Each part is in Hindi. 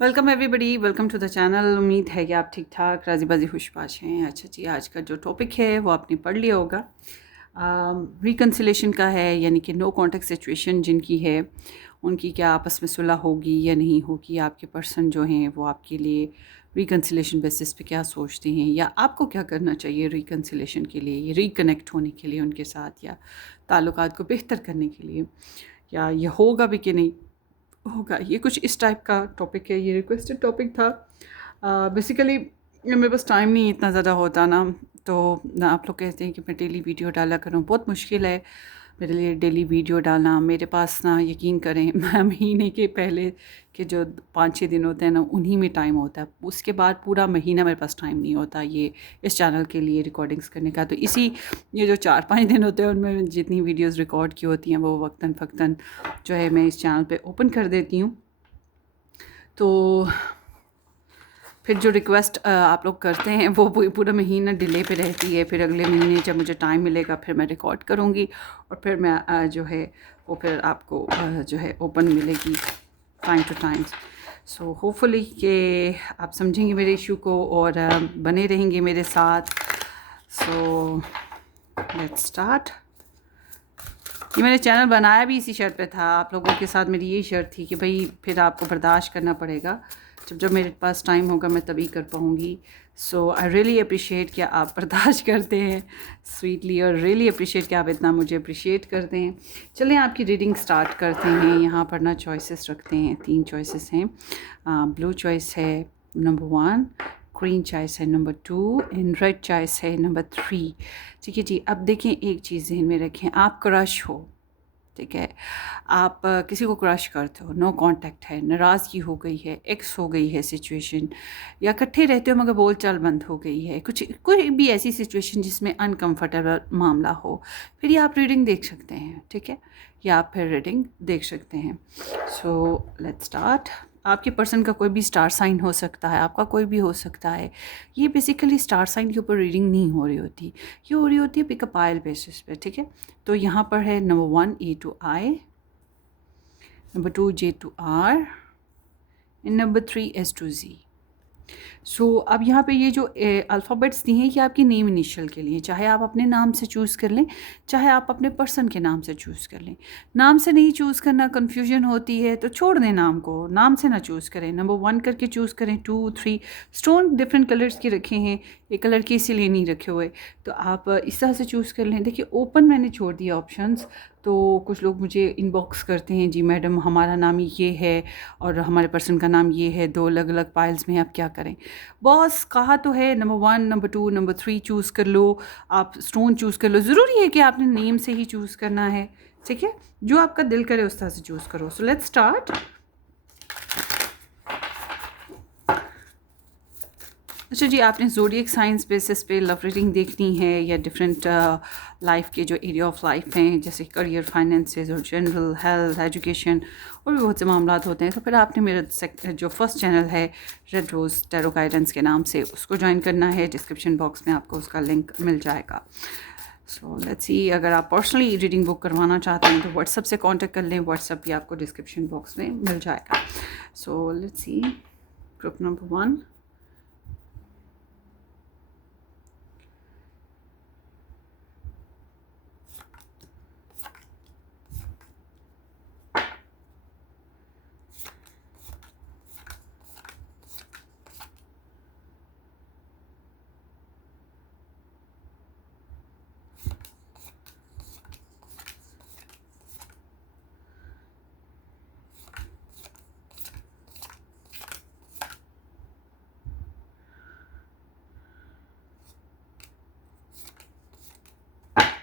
Welcome everybody, welcome to the channel. उम्मीद है कि आप ठीक ठाक राजी बाजी खुशबाश हैं। अच्छा जी, आज का जो टॉपिक है वो आपने पढ़ लिया होगा। रिकन्सिलेशन का है, यानी कि नो कॉन्टेक्ट सिचुएशन जिनकी है उनकी क्या आपस में सुलह होगी या नहीं होगी। आपके पर्सन जो हैं वो आपके लिए रिकन्सिलेशन बेसिस पे क्या सोचते हैं, या आपको क्या करना चाहिए रिकन्सिलेशन के लिए, रिकनेक्ट होने के लिए उनके साथ, या ताल्लुकात को बेहतर करने के लिए, या ये होगा भी कि नहीं होगा। ये कुछ इस टाइप का टॉपिक है। ये रिक्वेस्टेड टॉपिक था। बेसिकली मेरे पास टाइम नहीं इतना ज़्यादा होता ना, तो ना आप लोग कहते हैं कि मैं डेली वीडियो डाला करूँ, बहुत मुश्किल है मेरे लिए डेली वीडियो डालना। मेरे पास ना, यकीन करें, महीने के पहले के जो 5-6 दिन होते हैं ना, उन्हीं में टाइम होता है। उसके बाद पूरा महीना मेरे पास टाइम नहीं होता ये इस चैनल के लिए रिकॉर्डिंग्स करने का। तो इसी ये जो 4-5 दिन होते हैं उनमें जितनी वीडियोस रिकॉर्ड की होती हैं वो वक्तन फ़क्तन जो है मैं इस चैनल पे ओपन कर देती हूँ। तो फिर जो रिक्वेस्ट आप लोग करते हैं वो पूरा महीना डिले पे रहती है। फिर अगले महीने जब मुझे टाइम मिलेगा फिर मैं रिकॉर्ड करूँगी, और फिर मैं जो है वो फिर आपको जो है ओपन मिलेगी time to time. So hopefully कि आप समझेंगे मेरे इशू को और बने रहेंगे मेरे साथ। सो लेट्स स्टार्ट। ये मैंने चैनल बनाया भी इसी शर्त पे था, आप लोगों के साथ मेरी यही शर्त थी कि भाई फिर आपको बर्दाश्त करना पड़ेगा। जब मेरे पास टाइम होगा मैं तभी कर पाऊँगी। सो आई रियली अप्रिशिएट कि आप बर्दाश्त करते हैं स्वीटली, और रियली अप्रिशिएट कि आप इतना मुझे अप्रिशिएट करते हैं। चलें आपकी रीडिंग स्टार्ट करते हैं। यहाँ पर ना चॉइसेस रखते हैं, 3 चॉइसेस हैं। ब्लू चॉइस है नंबर 1, ग्रीन चॉइस है नंबर 2 एंड रेड चॉइस है नंबर 3। ठीक है जी। अब देखें, एक चीज़ ज़हन में रखें, आप क्रश हो, ठीक है, आप किसी को क्रश करते हो, नो कांटेक्ट है, नाराज़गी हो गई है, एक्स हो गई है सिचुएशन, या इकट्ठे रहते हो मगर बोल चाल बंद हो गई है, कुछ कोई भी ऐसी सिचुएशन जिसमें अनकंफर्टेबल मामला हो, फिर ये आप रीडिंग देख सकते हैं। ठीक है, या आप फिर रीडिंग देख सकते हैं। सो लेट्स स्टार्ट। आपके पर्सन का कोई भी स्टार साइन हो सकता है, आपका कोई भी हो सकता है। ये बेसिकली स्टार साइन के ऊपर रीडिंग नहीं हो रही होती, ये हो रही होती है पिकअप आयल बेसिस पे। ठीक है, तो यहाँ पर है number 1 A to I, number 2 J to R and number 3 S to G. So अब यहाँ पे ये जो अल्फ़ाबेट्स दी हैं ये आपकी नेम इनिशियल के लिए, चाहे आप अपने नाम से चूज़ कर लें, चाहे आप अपने पर्सन के नाम से चूज़ कर लें। नाम से नहीं चूज़ करना, कन्फ्यूजन होती है, तो छोड़ दें नाम को, नाम से ना चूज़ करें। नंबर 1 करके चूज़ करें, 2, 3। स्टोन डिफरेंट कलर्स के रखे हैं, ये कलर के इसीलिए नहीं रखे हुए, तो आप इस तरह से चूज़ कर लें। देखिए ओपन मैंने छोड़ दिया ऑप्शंस। तो कुछ लोग मुझे इनबॉक्स करते हैं, जी मैडम हमारा नाम ये है और हमारे पर्सन का नाम ये है, 2 अलग अलग फाइल्स में, आप क्या करें। बॉस कहा तो है नंबर 1, नंबर 2, नंबर 3 चूज़ कर लो, आप स्टोन चूज़ कर लो। ज़रूरी है कि आपने नेम से ही चूज़ करना है। ठीक है, जो आपका दिल करे उस तरह से चूज़ करो। सो लेट्स स्टार्ट। अच्छा जी, आपने ज़ोडिएक साइंस बेसिस पे लव रीडिंग देखनी है, या डिफरेंट लाइफ के जो एरिया ऑफ लाइफ हैं, जैसे करियर, फाइनेंसेस और जनरल हेल्थ, एजुकेशन और भी बहुत से मामला होते हैं, तो फिर आपने मेरा जो फर्स्ट चैनल है रेड रोज़ टैरो गाइडेंस के नाम से, उसको ज्वाइन करना है। डिस्क्रिप्शन बॉक्स में आपको उसका लिंक मिल जाएगा। सो लेट्स सी, अगर आप पर्सनली रीडिंग बुक करवाना चाहते हैं तो व्हाट्सएप से कांटेक्ट कर लें, व्हाट्सएप भी आपको डिस्क्रिप्शन बॉक्स में मिल जाएगा। So let's see, group number 1।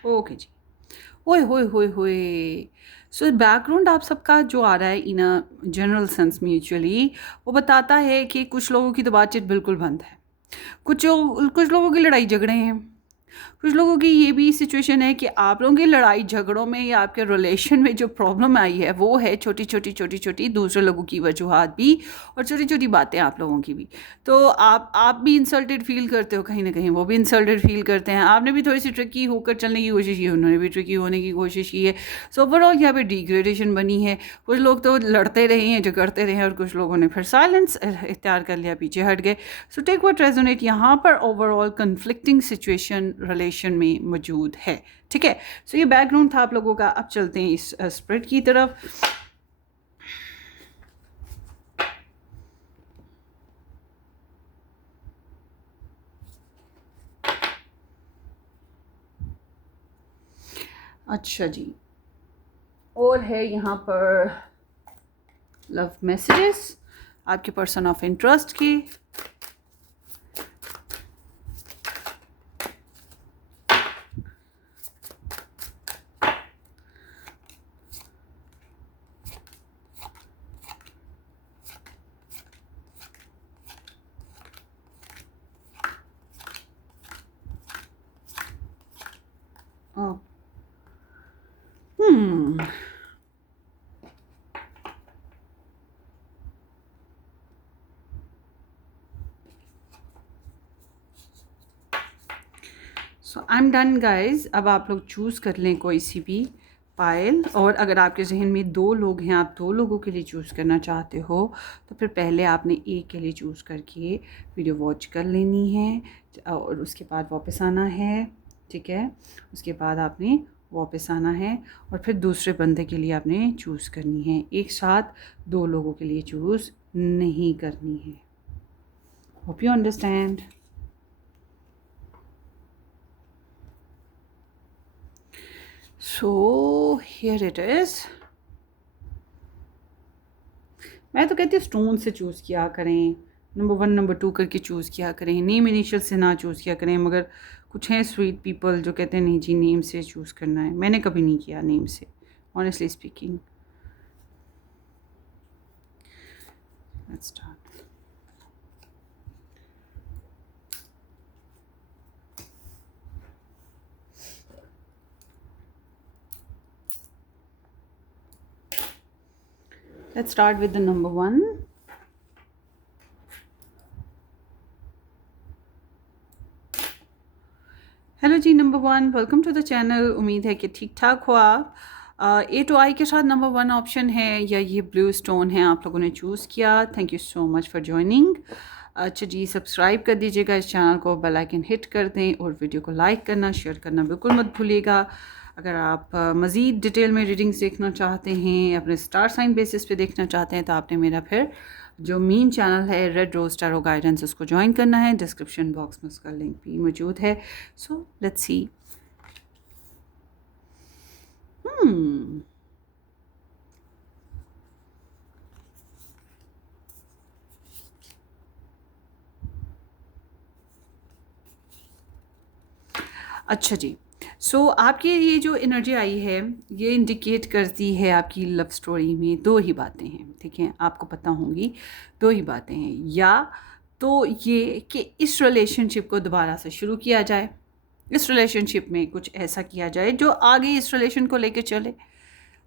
Okay जी। ओए होए होए होए। सो बैकग्राउंड आप सबका जो आ रहा है इन अ जनरल सेंस म्यूचुअली, वो बताता है कि कुछ लोगों की तो बातचीत बिल्कुल बंद है, कुछ लोगों की लड़ाई झगड़े हैं, कुछ लोगों की ये भी सिचुएशन है कि आप लोगों की लड़ाई झगड़ों में या आपके रिलेशन में जो प्रॉब्लम आई है वो है छोटी छोटी दूसरे लोगों की वजूहात भी, और छोटी छोटी बातें आप लोगों की भी। तो आप भी इंसल्टेड फील करते हो कहीं ना कहीं, वो भी इंसल्टेड फील करते हैं। आपने भी थोड़ी सी ट्रिकी होकर चलने की कोशिश की है, उन्होंने भी ट्रिकी होने की कोशिश की है। सो ओवरऑल यहाँ पे डिग्रेडेशन बनी है। कुछ लोग तो लड़ते रहे हैं, झगड़ते रहे हैं, और कुछ लोगों ने फिर साइलेंस इख्तियार कर लिया, पीछे हट गए। So take what resonate. यहाँ पर ओवरऑल कन्फ्लिक्टिंग सिचुएशन रिलेशन में मौजूद है। ठीक है, सो ये बैकग्राउंड था आप लोगों का। अब चलते हैं इस स्प्रेड की तरफ। अच्छा जी, और है यहाँ पर लव मैसेजेस आपके पर्सन ऑफ इंटरेस्ट की। Hmm. So I am done guys. अब आप लोग चूज़ कर लें कोई सी भी पायल, और अगर आपके जहन में दो लोग हैं, आप दो लोगों के लिए चूज़ करना चाहते हो, तो फिर पहले आपने एक के लिए चूज़ करके वीडियो वॉच कर लेनी है, और उसके बाद वापस आना है। ठीक है, उसके बाद आपने वापस आना है, और फिर दूसरे बंदे के लिए आपने चूज़ करनी है। एक साथ दो लोगों के लिए चूज़ नहीं करनी है। Hope you understand. So here it is. मैं तो कहती हूँ स्टोन से चूज़ किया करें, नंबर 1 नंबर 2 करके चूज़ किया करें, नेम इनिशियल से ना चूज़ किया करें। मगर कुछ हैं स्वीट पीपल जो कहते हैं नहीं जी नेम से चूज़ करना है। मैंने कभी नहीं किया नेम से, honestly speaking. Let's start. Let's start with the number 1. Hello ji number 1, welcome to the channel. उम्मीद है कि ठीक ठाक हो आप। ए टू आई के साथ नंबर 1 ऑप्शन है, या ये ब्लू स्टोन है आप लोगों ने चूज़ किया। Thank you so much for joining. अच्छा जी, सब्सक्राइब कर दीजिएगा इस चैनल को, बेल आइकन हिट कर दें, और वीडियो को लाइक करना शेयर करना बिल्कुल मत भूलिएगा। अगर आप मज़ीद डिटेल में रीडिंग्स देखना चाहते हैं, अपने स्टार साइन बेसिस पे देखना चाहते हैं, तो आपने मेरा फिर जो मेन चैनल है रेड रोज टैरो गाइडेंस, उसको ज्वाइन करना है। डिस्क्रिप्शन बॉक्स में उसका लिंक भी मौजूद है। सो लेट्स सी। अच्छा जी, सो आपकी ये जो एनर्जी आई है, ये इंडिकेट करती है आपकी लव स्टोरी में दो ही बातें हैं। ठीक है, आपको पता होंगी दो ही बातें हैं। या तो ये कि इस रिलेशनशिप को दोबारा से शुरू किया जाए, इस रिलेशनशिप में कुछ ऐसा किया जाए जो आगे इस रिलेशन को लेके चले।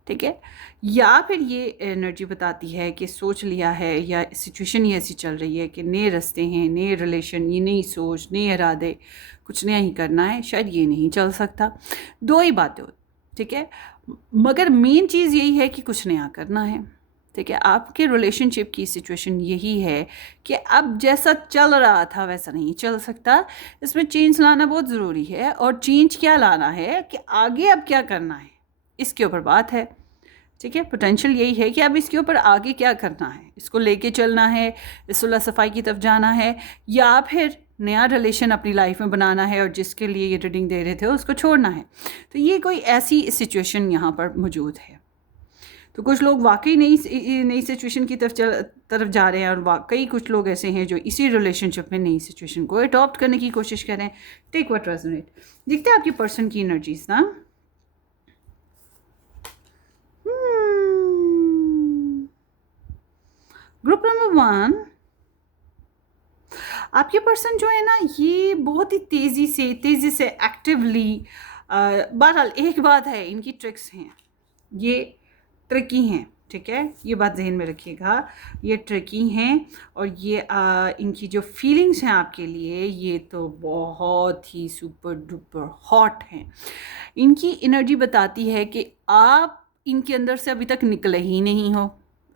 ठीक है, या फिर ये एनर्जी बताती है कि सोच लिया है, या सिचुएशन ही ऐसी चल रही है कि नए रास्ते हैं, नए रिलेशन, ये नई सोच, नए इरादे, कुछ नया ही करना है, शायद ये नहीं चल सकता। दो ही बातें हो। ठीक है, मगर मेन चीज़ यही है कि कुछ नया करना है। ठीक है, आपके रिलेशनशिप की सिचुएशन यही है कि अब जैसा चल रहा था वैसा नहीं चल सकता। इसमें चेंज लाना बहुत ज़रूरी है, और चेंज क्या लाना है कि आगे अब क्या करना है, इसके ऊपर बात है। ठीक है, पोटेंशियल यही है कि अब इसके ऊपर आगे क्या करना है, इसको लेके चलना है, इस सुलह सफाई की तरफ जाना है, या फिर नया रिलेशन अपनी लाइफ में बनाना है, और जिसके लिए ये रीडिंग दे रहे थे उसको छोड़ना है। तो ये कोई ऐसी सिचुएशन यहाँ पर मौजूद है। तो कुछ लोग वाकई नई नई सिचुएशन की तरफ जा रहे हैं, और वाकई कुछ लोग ऐसे हैं जो इसी रिलेशनशिप में नई सिचुएशन को अडॉप्ट करने की कोशिश करें। Take what resonate. देखते हैं आपकी पर्सन की एनर्जीज ना। ग्रुप नंबर 1, आपके पर्सन जो है ना, ये बहुत ही तेज़ी से एक्टिवली, बहरहाल एक बात है, इनकी ट्रिक्स हैं, ये ट्रिकी हैं, ठीक है, ये बात जहन में रखिएगा, ये ट्रिकी हैं। और ये इनकी जो फीलिंग्स हैं आपके लिए, ये तो बहुत ही सुपर डुपर हॉट हैं। इनकी एनर्जी बताती है कि आप इनके अंदर से अभी तक निकले ही नहीं हो,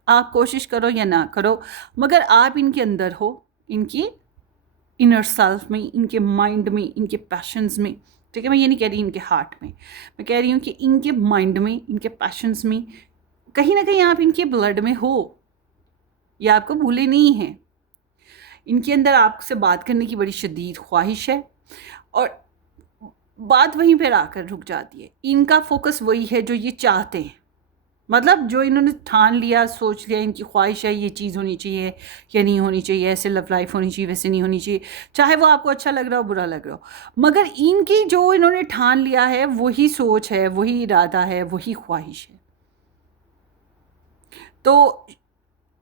आप कोशिश करो या ना करो, मगर आप इनके अंदर हो, इनकी इनर सेल्फ में, इनके माइंड में, इनके पैशंस में, ठीक है। मैं ये नहीं कह रही इनके हार्ट में, मैं कह रही हूँ कि इनके माइंड में, इनके पैशंस में, कहीं ना कहीं आप इनके ब्लड में हो, ये आपको भूले नहीं हैं। इनके अंदर आपसे बात करने की बड़ी शदीद ख्वाहिश है, और बात वहीं पर आकर रुक जाती है। इनका फोकस वही है जो ये चाहते हैं, मतलब जो इन्होंने ठान लिया, सोच लिया, इनकी ख्वाहिश है ये चीज़ होनी चाहिए या नहीं होनी चाहिए, ऐसे लव लाइफ होनी चाहिए, वैसे नहीं होनी चाहिए, चाहे वो आपको अच्छा लग रहा हो, बुरा लग रहा हो, मगर इनकी जो इन्होंने ठान लिया है वही सोच है, वही इरादा है, वही ख्वाहिश है। तो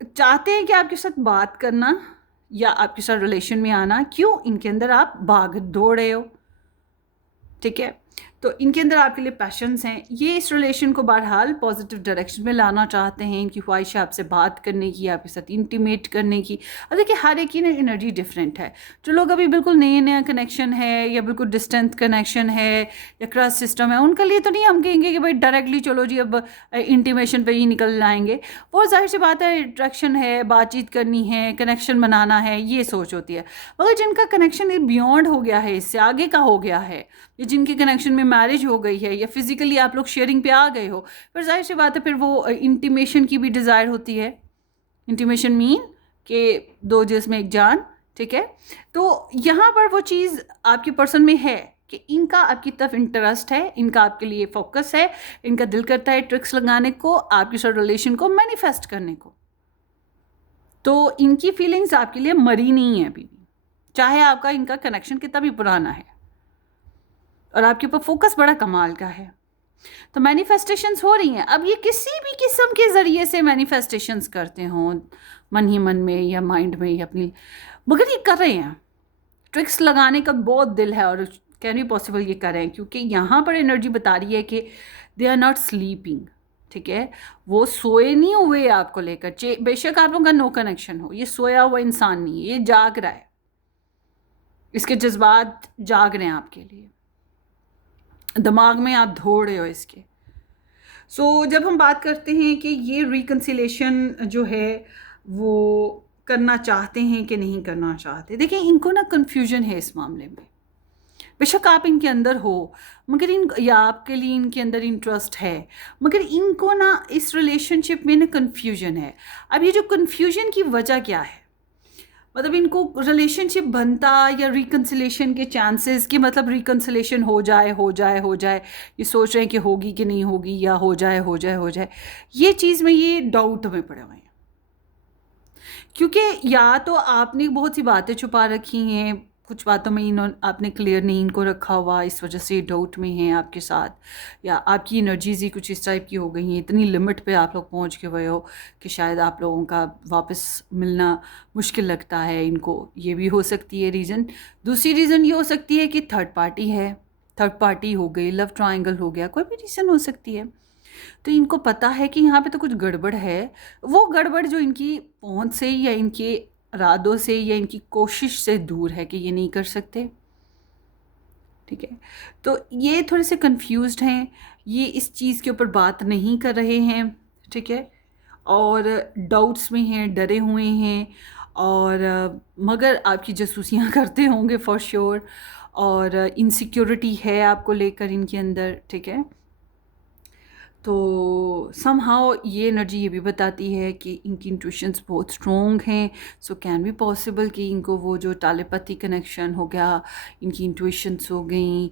चाहते हैं कि आपके साथ बात करना या आपके साथ रिलेशन में आना, क्यों? इनके अंदर आप भाग दौड़ रहे हो, ठीक है। तो इनके अंदर आपके लिए पैशंस हैं, ये इस रिलेशन को बहरहाल पॉजिटिव डायरेक्शन में लाना चाहते हैं। इनकी ख्वाहिश है आपसे बात करने की, आपके साथ इंटीमेट करने की। और देखिए, हर एक की ना एनर्जी डिफरेंट है। जो लोग अभी बिल्कुल नया कनेक्शन है, या बिल्कुल डिस्टेंस कनेक्शन है, या क्रस्ट सिस्टम है, उनके लिए तो नहीं हम कहेंगे कि भाई डायरेक्टली चलो जी अब इंटीमेशन पर ही निकल जाएंगे। वो जाहिर सी बात है, अट्रैक्शन है, बातचीत करनी है, कनेक्शन बनाना है, ये सोच होती है। मगर जिनका कनेक्शन बियॉन्ड हो गया है, इससे आगे का हो गया है, या जिनके कनेक्शन में मैरिज हो गई है, या फिजिकली आप लोग शेयरिंग पे आ गए हो, फिर जाहिर सी बात है, फिर वो इंटीमेशन की भी डिज़ायर होती है। इंटीमेशन मीन कि दो जिस्म एक जान, ठीक है। तो यहाँ पर वो चीज़ आपके पर्सन में है कि इनका आपकी तरफ इंटरेस्ट है, इनका आपके लिए फोकस है, इनका दिल करता है ट्रिक्स लगाने को, आपके साथ रिलेशन को मैनिफेस्ट करने को। तो इनकी फीलिंग्स आपके लिए मरी नहीं है अभी भी, चाहे आपका इनका कनेक्शन कितना भी पुराना है, और आपके ऊपर फोकस बड़ा कमाल का है। तो मैनिफेस्टेशंस हो रही हैं। अब ये किसी भी किस्म के ज़रिए से मैनिफेस्टेशंस करते हों, मन ही मन में या माइंड में या अपनी, मगर ये कर रहे हैं। ट्रिक्स लगाने का बहुत दिल है, और कैन बी पॉसिबल ये कर रहे हैं, क्योंकि यहाँ पर एनर्जी बता रही है कि दे आर नॉट स्लीपिंग, ठीक है। वो सोए नहीं हुए आपको लेकर, बेशक आप लोगों का नो कनेक्शन हो, ये सोया हुआ इंसान नहीं है, ये जाग रहा है, इसके जज्बात जाग रहे हैं आपके लिए, दिमाग में आप धो रहे हो इसके। जब हम बात करते हैं कि ये रिकन्सिलेशन जो है वो करना चाहते हैं कि नहीं करना चाहते, देखिए इनको ना कन्फ्यूजन है इस मामले में। बेशक आप इनके अंदर हो, मगर या आपके लिए इनके अंदर इंटरेस्ट है, मगर इनको ना इस रिलेशनशिप में ना कन्फ्यूजन है। अब ये जो कन्फ्यूजन की वजह क्या है, मतलब इनको रिलेशनशिप बनता या रिकन्सिलेशन के चांसेस, कि मतलब रिकन्सिलेशन हो जाए, ये सोच रहे हैं कि होगी कि नहीं होगी, या हो जाए, ये चीज़ में ये डाउट में पड़े हुए हैं। क्योंकि या तो आपने बहुत सी बातें छुपा रखी हैं, कुछ बातों में आपने क्लियर नहीं इनको रखा हुआ, इस वजह से डाउट में हैं आपके साथ, या आपकी एनर्जीज ही कुछ इस टाइप की हो गई हैं, इतनी लिमिट पे आप लोग पहुंच के हुए हो कि शायद आप लोगों का वापस मिलना मुश्किल लगता है इनको। ये भी हो सकती है रीज़न। दूसरी रीज़न ये हो सकती है कि थर्ड पार्टी हो गई, लव ट्रायंगल हो गया, कोई भी रीज़न हो सकती है। तो इनको पता है कि यहाँ पे तो कुछ गड़बड़ है, वो गड़बड़ जो इनकी पहुंच से या इनके इरादों से या इनकी कोशिश से दूर है कि ये नहीं कर सकते, ठीक है। तो ये थोड़े से कंफ्यूज्ड हैं, ये इस चीज़ के ऊपर बात नहीं कर रहे हैं, ठीक है, और डाउट्स में हैं, डरे हुए हैं, और मगर आपकी जासूसियाँ करते होंगे फॉर श्योर, और इनसिक्योरिटी है आपको लेकर इनके अंदर, ठीक है। तो समहाउ ये एनर्जी ये भी बताती है कि इनकी इंट्यूशंस बहुत स्ट्रॉन्ग हैं। सो कैन बी पॉसिबल कि इनको वो जो टेलीपैथी कनेक्शन हो गया, इनकी इंट्यूशंस हो गई,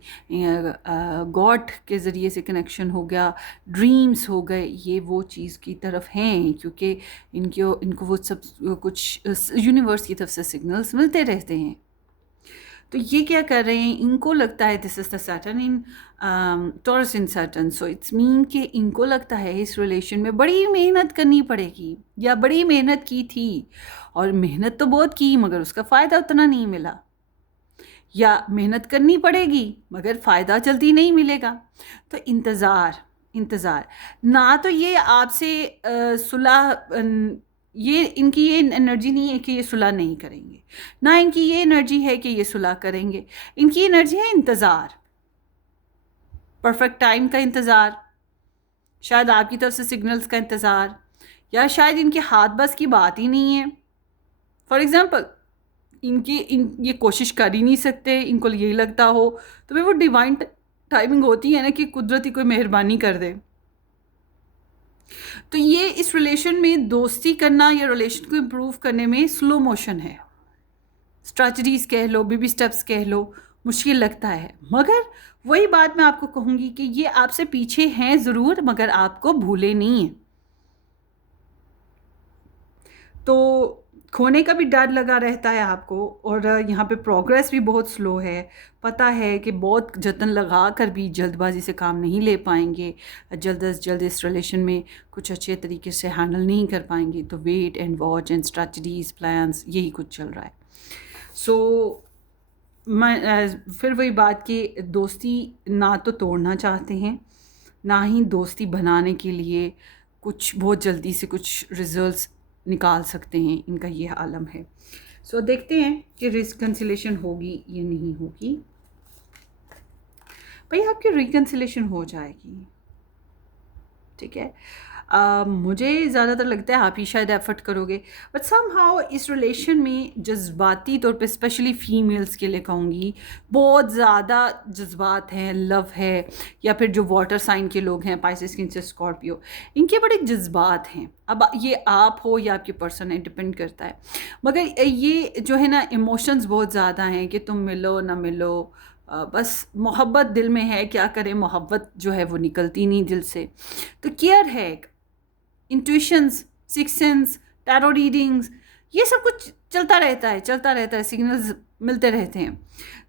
गॉड के ज़रिए से कनेक्शन हो गया, ड्रीम्स हो गए, ये वो चीज़ की तरफ हैं, क्योंकि इनको वो सब कुछ यूनिवर्स की तरफ से सिग्नल्स मिलते रहते हैं। तो ये क्या कर रहे हैं, इनको लगता है this is the Saturn in taurus in Saturn, so it's mean कि इनको लगता है इस रिलेशन में बड़ी मेहनत करनी पड़ेगी, या बड़ी मेहनत की थी और मेहनत तो बहुत की मगर उसका फ़ायदा उतना नहीं मिला, या मेहनत करनी पड़ेगी मगर फ़ायदा जल्दी नहीं मिलेगा। तो इंतज़ार ना, तो ये आपसे सुलह ये इनकी ये एनर्जी नहीं है कि ये सुलह नहीं करेंगे, ना इनकी ये एनर्जी है कि ये सुलह करेंगे। इनकी एनर्जी है इंतज़ार, परफेक्ट टाइम का इंतज़ार, शायद आपकी तरफ से सिग्नल्स का इंतज़ार, या शायद इनके हाथ बस की बात ही नहीं है। फॉर एग्ज़ाम्पल ये कोशिश कर ही नहीं सकते, इनको यही लगता हो, तो भाई वो डिवाइन टाइमिंग होती है ना कि कुदरती कोई मेहरबानी कर दे। तो ये इस रिलेशन में दोस्ती करना या रिलेशन को इम्प्रूव करने में स्लो मोशन है, स्ट्रैटेजीज कह लो, बेबी स्टेप्स कह लो, मुश्किल लगता है। मगर वही बात मैं आपको कहूँगी कि ये आपसे पीछे हैं ज़रूर मगर आपको भूले नहीं हैं। तो खोने का भी डर लगा रहता है आपको, और यहाँ पे प्रोग्रेस भी बहुत स्लो है। पता है कि बहुत जतन लगा कर भी जल्दबाजी से काम नहीं ले पाएंगे, जल्द अज जल्द इस रिलेशन में कुछ अच्छे तरीके से हैंडल नहीं कर पाएंगे। तो wait and watch and strategies plans यही कुछ चल रहा है। सो मैं फिर वही बात कि दोस्ती ना तो तोड़ना चाहते हैं, ना ही दोस्ती बनाने के लिए कुछ बहुत जल्दी से कुछ रिजल्ट्स निकाल सकते हैं, इनका ये आलम है। सो देखते हैं कि रिकन्सिलेशन होगी या नहीं होगी। भाई आपकी रिकन्सिलेशन हो जाएगी, ठीक है। मुझे ज़्यादातर लगता है आप ही शायद एफर्ट करोगे, बट समहाउ इस रिलेशन में जज्बाती तौर पे स्पेशली फ़ीमेल्स के लिए कहूँगी बहुत ज़्यादा जज्बात हैं, लव है, या फिर जो वाटर साइन के लोग हैं, पाइसेस, कैंसर, स्कॉर्पियो, इनके बड़े जज्बात हैं। अब ये आप हो या आपके पर्सन है, डिपेंड करता है। मगर ये जो है ना, इमोशंस बहुत ज़्यादा हैं कि तुम मिलो ना मिलो, बस मोहब्बत दिल में है, क्या करें, मोहब्बत जो है वो निकलती नहीं दिल से। तो केयर है, intuitions, six sense, tarot readings, ये सब कुछ चलता रहता है, सिग्नल्स मिलते रहते हैं।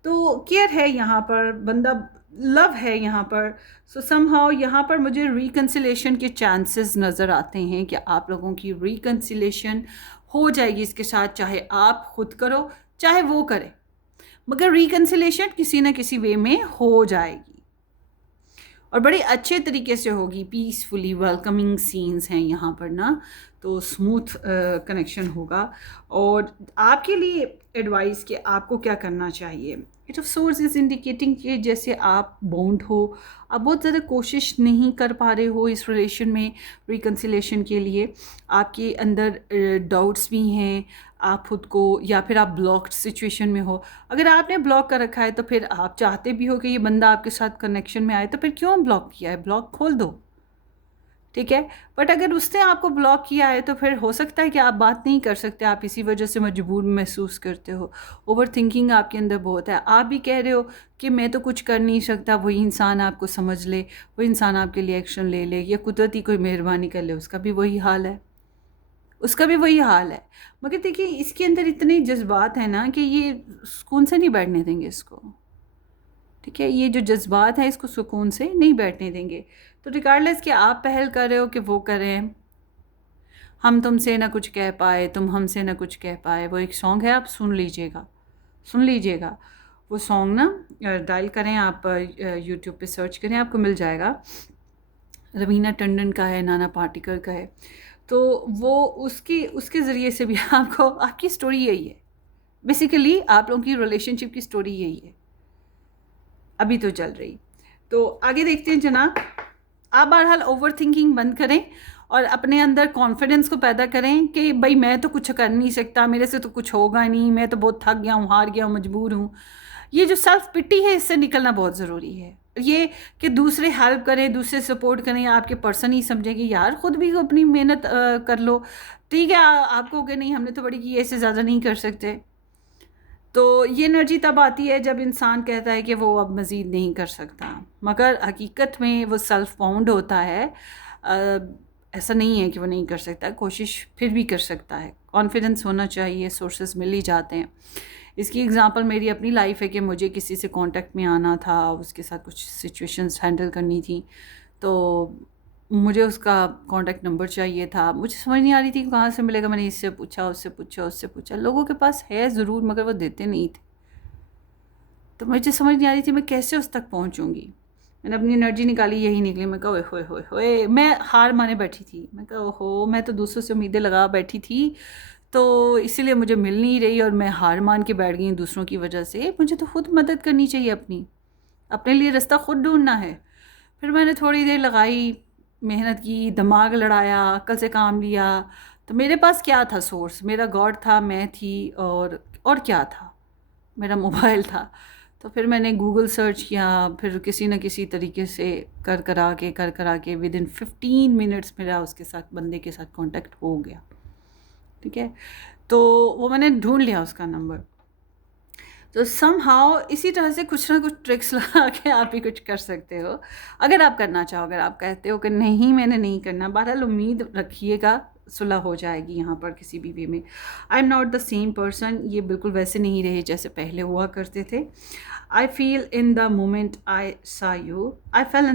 तो केयर है यहाँ पर, बंदा लव है यहाँ पर। सो समहाउ यहाँ पर मुझे रिकन्सिलेशन के चांसेस नज़र आते हैं कि आप लोगों की रिकन्सिलेशन हो जाएगी इसके साथ, चाहे आप खुद करो चाहे वो करे, मगर रिकन्सिलेशन किसी न किसी वे में हो जाएगी और बड़े अच्छे तरीके से होगी। पीसफुली वेलकमिंग सीन्स हैं यहाँ पर ना, तो स्मूथ कनेक्शन होगा। और आपके लिए एडवाइस कि आपको क्या करना चाहिए, it of source is indicating कि जैसे आप बॉन्ड हो, आप बहुत ज़्यादा कोशिश नहीं कर पा रहे हो इस रिलेशन में रिकन्सिलेशन के लिए, आपके अंदर डाउट्स भी हैं, आप खुद को, या फिर आप ब्लॉक्ड सिचुएशन में हो। अगर आपने ब्लॉक कर रखा है तो फिर आप चाहते भी हो कि ये बंदा आपके साथ कनेक्शन में आए, तो फिर क्यों ब्लॉक किया है, ब्लॉक खोल दो, ठीक है। बट अगर उसने आपको ब्लॉक किया है तो फिर हो सकता है कि आप बात नहीं कर सकते, आप इसी वजह से मजबूर महसूस करते हो, ओवर थिंकिंग आपके अंदर बहुत है। आप भी कह रहे हो कि मैं तो कुछ कर नहीं सकता, वही इंसान आपको समझ ले, वही इंसान आपके लिए एक्शन ले ले, या कुदरती कोई मेहरबानी कर ले, उसका भी वही हाल है, उसका भी वही हाल है। मगर देखिए इसके अंदर इतने जज्बात हैं ना कि ये सुकून से नहीं बैठने देंगे इसको, ठीक है। ये जो जज्बात हैं इसको सुकून से नहीं बैठने देंगे। तो रिगार्डलेस कि आप पहल कर रहे हो कि वो करें, हम तुमसे ना कुछ कह पाए, तुम हमसे ना कुछ कह पाए, वो एक सॉन्ग है, आप सुन लीजिएगा। वो सॉन्ग ना डायल करें आप, यूट्यूब पे सर्च करें, आपको मिल जाएगा। रवीना टंडन का है, नाना पाटेकर का है। तो वो उसके ज़रिए से भी आपको, आपकी स्टोरी यही है बेसिकली, आप लोगों की रिलेशनशिप की स्टोरी यही है अभी तो चल रही। तो आगे देखते हैं जनाब। आप बहरहाल ओवर थिंकिंग बंद करें और अपने अंदर कॉन्फिडेंस को पैदा करें कि भाई मैं तो कुछ कर नहीं सकता, मेरे से तो कुछ होगा नहीं, मैं तो बहुत थक गया हूँ, हार गया हूँ, मजबूर हूँ। ये जो सेल्फ पिटी है, इससे निकलना बहुत ज़रूरी है। ये कि दूसरे हेल्प करें, दूसरे सपोर्ट करें, आपके पर्सन ही समझेंगे यार खुद भी अपनी मेहनत कर लो, ठीक है। आपको कि नहीं हमने तो बड़ी की, ऐसे ज़्यादा नहीं कर सकते। तो ये एनर्जी तब आती है जब इंसान कहता है कि वो अब मज़ीद नहीं कर सकता, मगर हकीकत में वो सेल्फ बाउंड होता है। ऐसा नहीं है कि वो नहीं कर सकता, कोशिश फिर भी कर सकता है, कॉन्फिडेंस होना चाहिए, सोर्सेज मिल ही जाते हैं। इसकी एग्ज़ाम्पल मेरी अपनी लाइफ है कि मुझे किसी से कांटेक्ट में आना था, उसके साथ कुछ सिचुएशंस हैंडल करनी थी, तो मुझे उसका कांटेक्ट नंबर चाहिए था। मुझे समझ नहीं आ रही थी कि कहाँ से मिलेगा। मैंने इससे पूछा, उससे पूछा, उससे पूछा। लोगों के पास है ज़रूर, मगर वो देते नहीं थे। तो मुझे समझ नहीं आ रही थी मैं कैसे उस तक पहुँचूँगी। मैंने अपनी एनर्जी निकाली, यही निकली। मैं कहा ओए होए होए होए, मैं हार माने बैठी थी। मैं कहा ओहो, मैं तो दूसरों से उम्मीदें लगा बैठी थी, तो इसीलिए मुझे मिल नहीं रही और मैं हार मान के बैठ गई दूसरों की वजह से। मुझे तो खुद मदद करनी चाहिए अपनी, अपने लिए रास्ता खुद ढूंढना है। फिर मैंने थोड़ी देर लगाई, मेहनत की, दिमाग लड़ाया, अक्ल से काम लिया। तो मेरे पास क्या था सोर्स? मेरा गॉड था, मैं थी, और क्या था? मेरा मोबाइल था। तो फिर मैंने गूगल सर्च किया, फिर किसी न किसी तरीके से कर करा के विद इन 15 मिनट्स मेरा उसके साथ, बंदे के साथ कांटेक्ट हो गया। ठीक है, तो वो मैंने ढूंढ लिया उसका नंबर। तो समहाउ इसी तरह से कुछ ना कुछ ट्रिक्स लगा के आप भी कुछ कर सकते हो, अगर आप करना चाहो। अगर आप कहते हो कि नहीं मैंने नहीं करना, बहरहाल उम्मीद रखिएगा सुलह हो जाएगी यहाँ पर किसी भी वे में। I am not the same person, ये बिल्कुल वैसे नहीं रहे जैसे पहले हुआ करते थे। I feel in the moment I saw you, I fell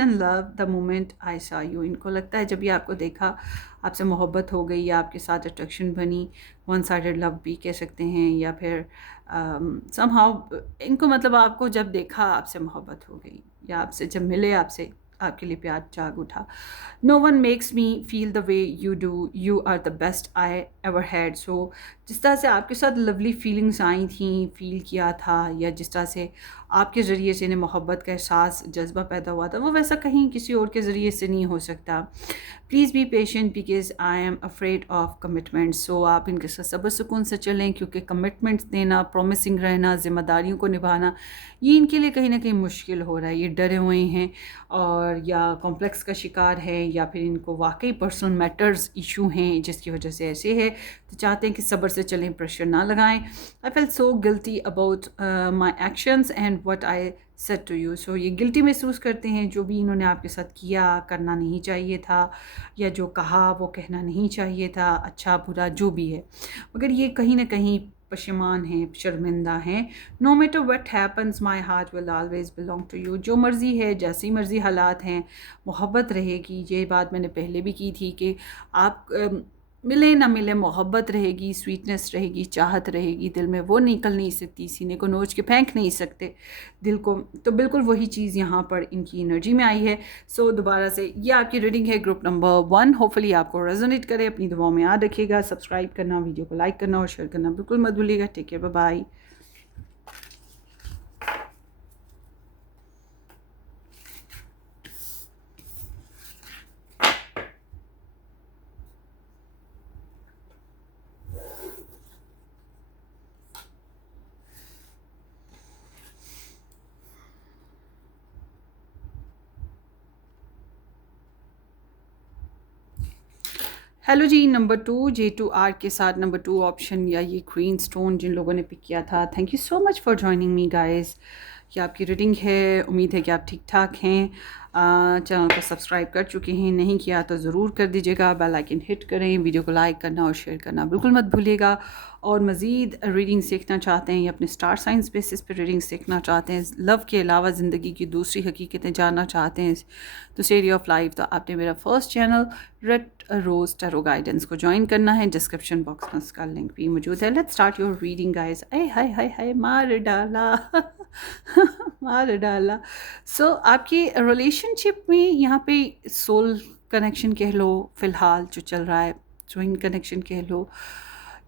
in love the moment I saw you. इनको लगता है जब भी आपको देखा, आपसे मोहब्बत हो गई या आपके साथ अट्रैक्शन बनी, वन साइडेड लव भी कह सकते हैं, या फिर समहाउ इनको मतलब आपको जब देखा आपसे मोहब्बत हो गई, या आपसे जब मिले, आपसे आपके लिए प्यार जाग उठा। No one makes me feel the way you do, you are the best I ever had. So जिस तरह से आपके साथ लवली फीलिंग्स आई थी, फील किया था, या जिस तरह से आपके ज़रिए से इन्हें मोहब्बत का एहसास, जज्बा पैदा हुआ था, वो वैसा कहीं किसी और के ज़रिए से नहीं हो सकता। Please be patient because I am afraid of commitment. So आप इनके साथ सब्र सुकून से चलें, क्योंकि कमिटमेंट्स देना, प्रॉमिसिंग रहना, ज़िम्मेदारियों को निभाना, ये इनके लिए कहीं ना कहीं मुश्किल हो रहा है। ये डरे हुए हैं, और या कॉम्प्लेक्स का शिकार है, या फिर इनको वाकई पर्सनल मैटर्स इशू हैं जिसकी वजह से ऐसे है। तो चाहते हैं कि सब्र से चलें, प्रेशर ना लगाएं। I felt so guilty about my actions and what I said to you. So ये गिल्टी महसूस करते हैं, जो भी इन्होंने आपके साथ किया, करना नहीं चाहिए था, या जो कहा वो कहना नहीं चाहिए था, अच्छा बुरा जो भी है, मगर ये कहीं ना कहीं पशेमान हैं, शर्मिंदा हैं। No matter what happens my heart will always belong to you. जो मर्ज़ी है, जैसी मर्ज़ी हालात हैं, मोहब्बत रहेगी। ये बात मैंने पहले भी की थी कि आप मिले ना मिले, मोहब्बत रहेगी, स्वीटनेस रहेगी, चाहत रहेगी दिल में, वो निकल नहीं सकती, सीने को नोच के फेंक नहीं सकते दिल को। तो बिल्कुल वही चीज़ यहाँ पर इनकी एनर्जी में आई है। सो दोबारा से ये आपकी रीडिंग है ग्रुप नंबर 1। होपफुली आपको रेजोनेट करे। अपनी दुआओं में याद रखिएगा, सब्सक्राइब करना, वीडियो को लाइक करना और शेयर करना बिल्कुल मत भूलिएगा। Take care, bye bye. Hello जी, नंबर 2 J2R के साथ नंबर 2 ऑप्शन, या ये ग्रीन स्टोन जिन लोगों ने पिक किया था, thank you so much for joining me guys. ये आपकी रीडिंग है, उम्मीद है कि आप ठीक ठाक हैं। चैनल को सब्सक्राइब कर चुके हैं, नहीं किया तो ज़रूर कर दीजिएगा। बेल आइकन हिट करें, वीडियो को लाइक करना और शेयर करना बिल्कुल मत भूलिएगा। और मज़ीद रीडिंग सीखना चाहते हैं, या अपने स्टार साइंस बेसिस पर रीडिंग सीखना चाहते हैं, लव के अलावा ज़िंदगी की दूसरी हकीकतें जानना चाहते हैं, दूसरे एरिया ऑफ लाइफ, तो आपने मेरा first channel red rose tarot guidance को ज्वाइन करना है। डिस्क्रिप्शन बॉक्स में उसका लिंक भी मौजूद है। Let's start your reading guys. Hi hi hi hi, मार डाला मार डाला। सो आपकी रिलेशनशिप में यहाँ पे सोल कनेक्शन कह लो, फ़िलहाल जो चल रहा है, ट्विन कनेक्शन कह लो,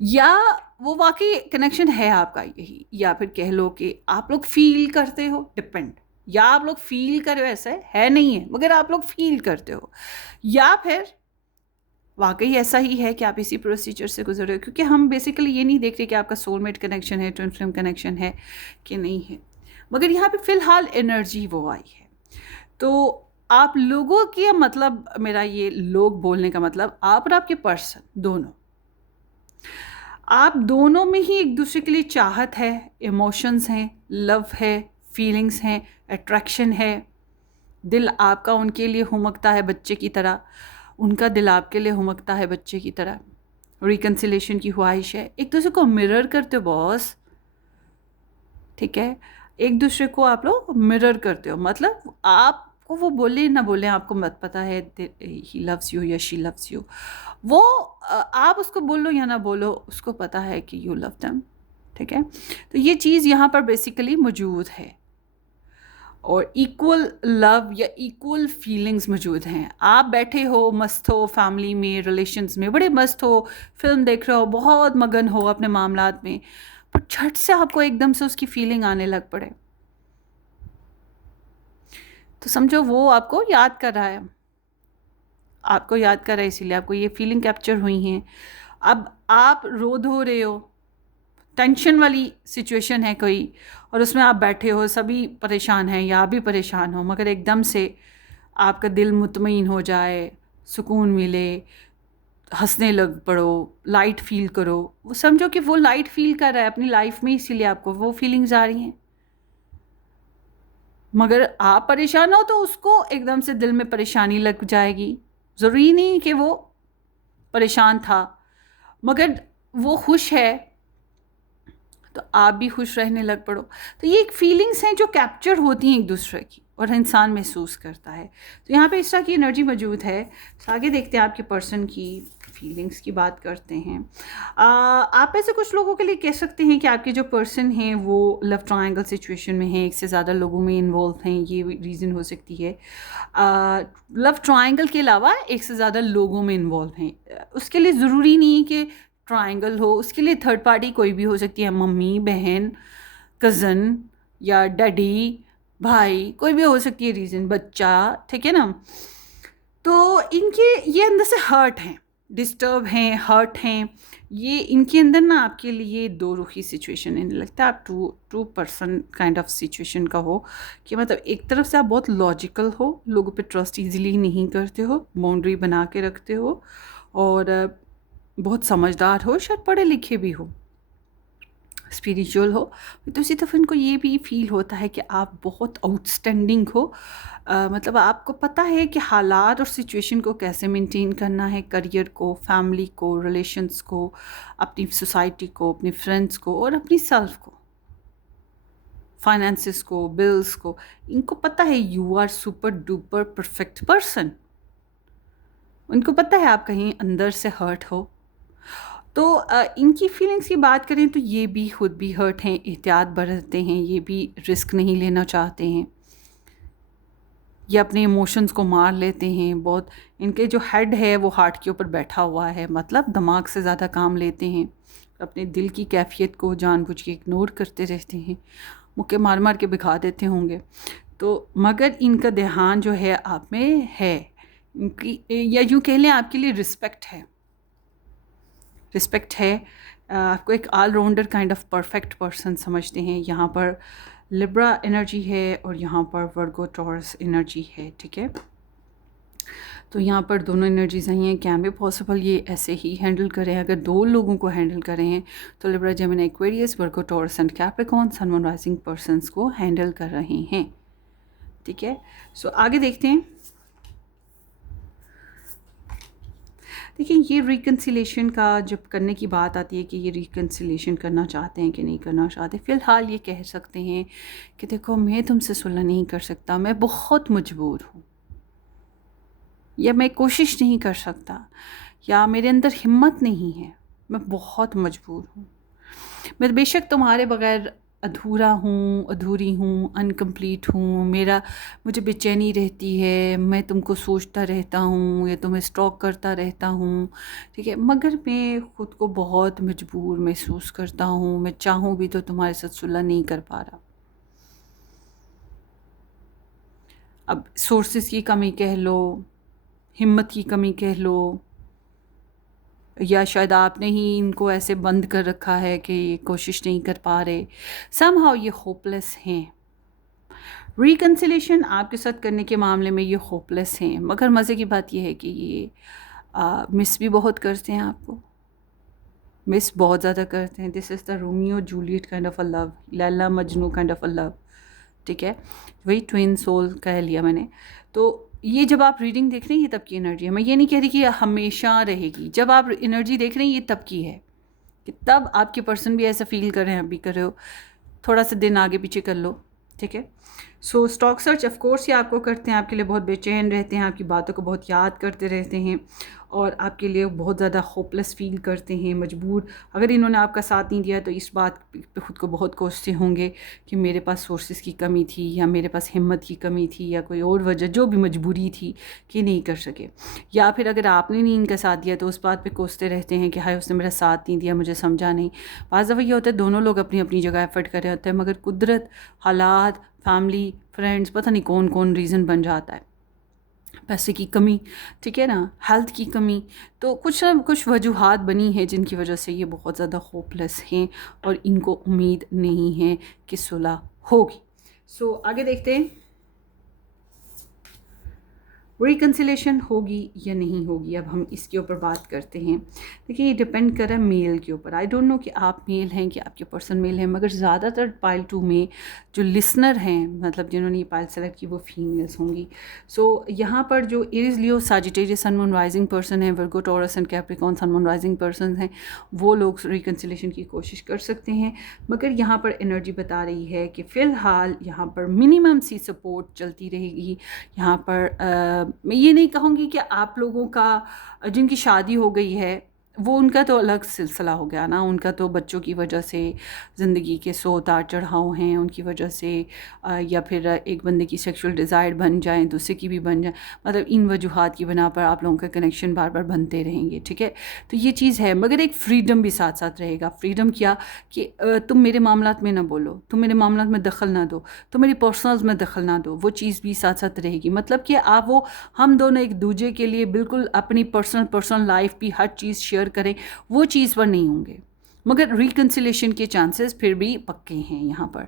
या वो वाकई कनेक्शन है आपका यही, या फिर कह लो कि आप लोग फील करते हो, डिपेंड, या आप लोग फील कर रहे हो, ऐसा है नहीं है, मगर आप लोग फील करते हो, या फिर वाकई ऐसा ही है कि आप इसी प्रोसीजर से गुजर रहे हो। क्योंकि हम बेसिकली ये नहीं देख रहे कि आपका सोलमेट कनेक्शन है, ट्विन फ्लेम कनेक्शन है कि नहीं है, मगर यहाँ पे फ़िलहाल एनर्जी वो आई है। तो आप लोगों की, मतलब मेरा ये लोग बोलने का मतलब आप और आपके पर्सन दोनों, आप दोनों में ही एक दूसरे के लिए चाहत है, इमोशंस हैं, लव है, फीलिंग्स हैं, अट्रैक्शन है। दिल आपका उनके लिए हुमकता है बच्चे की तरह, उनका दिल आपके लिए हुमकता है बच्चे की तरह। रिकन्सिलेशन की ख्वाहिश है, एक दूसरे को मिरर करते हो बॉस, ठीक है, एक दूसरे को आप लोग मिरर करते हो, मतलब आपको वो बोले ना बोले आपको मत पता है ही लव्स यू या शी लव्स यू, वो आप उसको बोलो या ना बोलो उसको पता है कि यू लव देम, ठीक है। तो ये चीज़ यहाँ पर बेसिकली मौजूद है और इक्वल लव या इक्वल फीलिंग्स मौजूद हैं। आप बैठे हो, मस्त हो, फैमिली में, रिलेशंस में बड़े मस्त हो, फिल्म देख रहे हो, बहुत मगन हो अपने मामलात में, पर झट से आपको एकदम से उसकी फीलिंग आने लग पड़े, तो समझो वो आपको याद कर रहा है, आपको याद कर रहा है, इसीलिए आपको ये फीलिंग कैप्चर हुई हैं। अब आप रो धो रहे हो, टेंशन वाली सिचुएशन है कोई, और उसमें आप बैठे हो, सभी परेशान हैं या आप भी परेशान हो, मगर एकदम से आपका दिल मुतमईन हो जाए, सुकून मिले, हंसने लग पड़ो, लाइट फील करो, वो समझो कि वो लाइट फील कर रहा है अपनी लाइफ में, इसीलिए आपको वो फीलिंग्स आ रही हैं। मगर आप परेशान हो तो उसको एकदम से दिल में परेशानी लग जाएगी, ज़रूरी नहीं कि वो परेशान था, मगर वो खुश है तो आप भी खुश रहने लग पड़ो। तो ये एक फीलिंग्स हैं जो कैप्चर होती हैं एक दूसरे की और इंसान महसूस करता है। तो यहाँ पे इस तरह की एनर्जी मौजूद है। तो आगे देखते हैं आपके पर्सन की फीलिंग्स की बात करते हैं। आप ऐसे कुछ लोगों के लिए कह सकते हैं कि आपके जो पर्सन हैं वो लव ट्रायंगल सिचुएशन में हैं, एक से ज़्यादा लोगों में इन्वॉल्व हैं, ये रीज़न हो सकती है। लव ट्रायंगल के अलावा एक से ज़्यादा लोगों में इन्वॉल्व हैं, उसके लिए ज़रूरी नहीं है कि ट्रायंगल हो, उसके लिए थर्ड पार्टी कोई भी हो सकती है, मम्मी, बहन, कज़न या डैडी, भाई, कोई भी हो सकती है रीज़न, बच्चा, ठीक है ना। तो इनके ये अंदर से हर्ट हैं, डिस्टर्ब हैं, हर्ट हैं, ये इनके अंदर ना आपके लिए दो रुखी सिचुएशन है, लगता है आप two person kind of situation का हो, कि मतलब एक तरफ से आप बहुत लॉजिकल हो, लोगों पे ट्रस्ट इजीली नहीं करते हो, बाउंड्री बना के रखते हो, और बहुत समझदार हो, शायद पढ़े लिखे भी हो, स्पिरिचुअल हो। दूसरी तरफ इनको ये भी फील होता है कि आप बहुत आउटस्टैंडिंग हो, मतलब आपको पता है कि हालात और सिचुएशन को कैसे मेंटेन करना है, करियर को, फैमिली को, रिलेशंस को, अपनी सोसाइटी को, अपने फ्रेंड्स को और अपनी सेल्फ को, फाइनेंसिस को, बिल्स को। इनको पता है you are super duper perfect person, उनको पता है आप कहीं अंदर से हर्ट हो। तो इनकी फीलिंग्स की बात करें तो ये भी खुद भी हर्ट हैं, एहतियात बरतते हैं, ये भी रिस्क नहीं लेना चाहते हैं, ये अपने इमोशंस को मार लेते हैं बहुत। इनके जो हेड है वो हार्ट के ऊपर बैठा हुआ है, मतलब दिमाग से ज़्यादा काम लेते हैं, अपने दिल की कैफियत को जानबूझ के इग्नोर करते रहते हैं, मुक्के मार मार के बिखा देते होंगे। तो मगर इनका ध्यान जो है आप में है, इनकी या यूँ कह लें आपके लिए रिस्पेक्ट है, रिस्पेक्ट है, आपको एक allrounder kind of perfect person समझते हैं। यहाँ पर लिब्रा एनर्जी है और यहाँ पर वर्गो टॉरस एनर्जी है, ठीक है। तो यहाँ पर दोनों एनर्जीज आई हैं, कैन बी पॉसिबल ये ऐसे ही हैंडल करें, अगर दो लोगों को हैंडल करें हैं तो Libra, Gemini, Aquarius, Virgo Taurus and Capricorn sun moon rising persons को हैंडल कर रहे हैं, ठीक है। सो आगे देखते हैं। देखिए ये रिकन्सिलेशन का जब करने की बात आती है कि ये रिकन्सिलेशन करना चाहते हैं कि नहीं करना चाहते, फ़िलहाल ये कह सकते हैं कि देखो मैं तुमसे सुलह नहीं कर सकता, मैं बहुत मजबूर हूँ, या मैं कोशिश नहीं कर सकता, या मेरे अंदर हिम्मत नहीं है, मैं बहुत मजबूर हूँ, मैं बेशक तुम्हारे बग़ैर अधूरा हूँ, अधूरी हूँ, अनकम्प्लीट हूँ, मुझे बेचैनी रहती है, मैं तुमको सोचता रहता हूँ या तुम्हें स्टॉक करता रहता हूँ, ठीक है, मगर मैं ख़ुद को बहुत मजबूर महसूस करता हूँ, मैं चाहूँ भी तो तुम्हारे साथ सुलह नहीं कर पा रहा। अब सोर्सेस की कमी कह लो, हिम्मत की कमी कह लो, या शायद आपने ही इनको ऐसे बंद कर रखा है कि ये कोशिश नहीं कर पा रहे, समहाउ ये होपलेस हैं। रिकन्सिलेशन आपके साथ करने के मामले में ये होपलेस हैं, मगर मज़े की बात ये है कि ये मिस भी बहुत करते हैं आपको, मिस बहुत ज़्यादा करते हैं। This is the Romeo Juliet kind of a love, Laila Majnu kind of a love, ठीक है, वही ट्विन सोल कह लिया मैंने। तो ये जब आप रीडिंग देख रहे हैं ये तब की एनर्जी है। मैं ये नहीं कह रही कि हमेशा रहेगी। जब आप एनर्जी देख रहे हैं ये तब की है कि तब आपके पर्सन भी ऐसा फील कर रहे हैं, अभी कर रहे हो। थोड़ा सा दिन आगे पीछे कर लो, ठीक है। सो स्टॉक सर्च ऑफ कोर्स ये आपको करते हैं, आपके लिए बहुत बेचैन रहते हैं, आपकी बातों को बहुत याद करते रहते हैं और आपके लिए बहुत ज़्यादा होपलेस फील करते हैं, मजबूर। अगर इन्होंने आपका साथ नहीं दिया तो इस बात पे खुद को बहुत कोसते होंगे कि मेरे पास सोर्सेज की कमी थी या मेरे पास हिम्मत की कमी थी या कोई और वजह, जो भी मजबूरी थी कि नहीं कर सके। या फिर अगर आपने नहीं इनका साथ दिया तो उस बात पे कोसते रहते हैं कि हाय उसने मेरा साथ नहीं दिया, मुझे समझा नहीं। बाज़ दफ़ा ये होता है दोनों लोग अपनी अपनी जगह एफर्ट कर रहे होते हैं, मगर कुदरत, हालात, फैमिली, फ्रेंड्स, पता नहीं कौन कौन रीज़न बन जाता है। पैसे की कमी, ठीक है ना, हेल्थ की कमी, तो कुछ ना कुछ वजूहात बनी है जिनकी वजह से ये बहुत ज़्यादा होपलेस हैं और इनको उम्मीद नहीं है कि सुलह होगी। सो आगे देखते हैं रिकन्सिलेशन होगी या नहीं होगी। अब हम इसके ऊपर बात करते हैं। देखिए ये डिपेंड कर रहा है मेल के ऊपर। आई डोंट नो कि आप मेल हैं कि आपके पर्सन मेल हैं, मगर ज़्यादातर पाइल 2 में जो लिसनर हैं, मतलब जिन्होंने ये पाइल सेलेक्ट की, वो फीमेल्स होंगी। सो यहाँ पर जो Aries, Leo, Sagittarius sun moon rising person है, Virgo, Taurus and Capricorn sun moon rising person हैं, वो लोग रिकन्सिलेशन की कोशिश कर सकते हैं। मगर यहाँ पर एनर्जी बता रही है कि फ़िलहाल यहाँ पर मिनिमम सी सपोर्ट चलती रहेगी। यहाँ पर मैं ये नहीं कहूँगी कि आप लोगों का जिनकी शादी हो गई है वो उनका तो अलग सिलसिला हो गया ना, उनका तो बच्चों की वजह से ज़िंदगी के सो उतार चढ़ाव हैं, उनकी वजह से या फिर एक बंदे की सेक्सुअल डिज़ायर बन जाए, दूसरे की भी बन जाए, मतलब इन वजूहात की बना पर आप लोगों का कनेक्शन बार बार बनते रहेंगे, ठीक है। तो ये चीज़ है, मगर एक फ्रीडम भी साथ साथ रहेगा। फ्रीडम क्या कि तुम मेरे मामलात में ना बोलो, तुम मेरे मामलात में दखल ना दो, तुम मेरी पर्सनल्स में दखल ना दो, वो चीज़ भी साथ साथ रहेगी। मतलब कि आप वो, हम दोनों एक दूसरे के लिए बिल्कुल अपनी पर्सनल लाइफ भी हर चीज़ शेयर करें, वो चीज़ पर नहीं होंगे। मगर रिकन्सिलेशन के चांसेस फिर भी पक्के हैं यहाँ पर।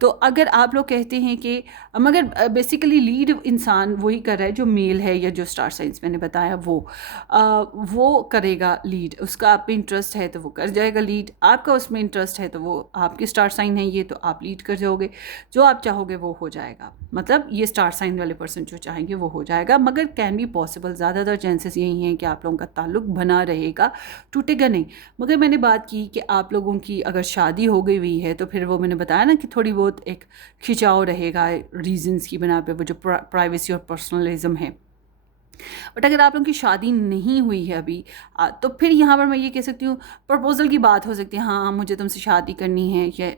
तो अगर आप लोग कहते हैं कि, मगर बेसिकली लीड इंसान वही कर रहा है जो मेल है या जो स्टार साइंस मैंने बताया वो करेगा लीड। उसका आप पे इंटरेस्ट है तो वो कर जाएगा लीड, आपका उसमें इंटरेस्ट है तो वो आपके स्टार साइन है ये, तो आप लीड कर जाओगे, जो आप चाहोगे वो हो जाएगा। मतलब ये स्टार साइन वाले पर्सन जो चाहेंगे वो हो जाएगा। मगर कैन बी पॉसिबल, ज़्यादातर चांसेस यही हैं कि आप लोगों का ताल्लुक बना रहेगा, टूटेगा नहीं। मगर मैंने बात की कि आप लोगों की अगर शादी हो गई हुई है तो फिर वो मैंने बताया ना कि थोड़ी बहुत एक खिंचाव रहेगा रीजंस की बना पे, वो जो प्राइवेसी और पर्सनलिज्म है। बट अगर आप लोगों की शादी नहीं हुई है अभी, तो फिर यहाँ पर मैं ये कह सकती हूँ प्रपोजल की बात हो सकती है, हाँ मुझे तुमसे शादी करनी है, या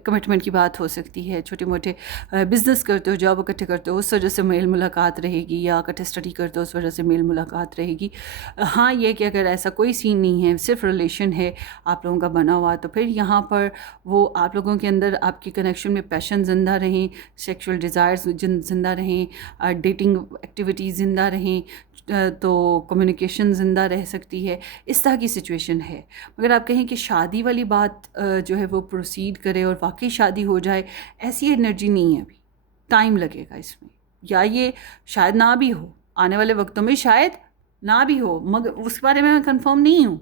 कमिटमेंट की बात हो सकती है। छोटे मोटे बिजनेस करते हो, जॉब इकट्ठे करते हो, उस वजह से मेल मुलाकात रहेगी, या इकट्ठे स्टडी करते हो उस वजह से मेल मुलाकात रहेगी। हाँ ये कि अगर ऐसा कोई सीन नहीं है, सिर्फ रिलेशन है आप लोगों का बना हुआ, तो फिर यहाँ पर वो आप लोगों के अंदर आपके कनेक्शन में पैशन ज़िंदा रहें, सेक्सुअल डिज़ायर्स ज़िंदा रहें, डेटिंग एक्टिविटीज़ ज़िंदा रहें, तो कम्युनिकेशन ज़िंदा रह सकती है। इस तरह की सिचुएशन है। मगर आप कहें कि शादी वाली बात जो है वो प्रोसीड करे और वाकई शादी हो जाए, ऐसी एनर्जी नहीं है अभी, टाइम लगेगा इसमें, या ये शायद ना भी हो, आने वाले वक्तों में शायद ना भी हो, मगर उस बारे में मैं कंफर्म नहीं हूँ,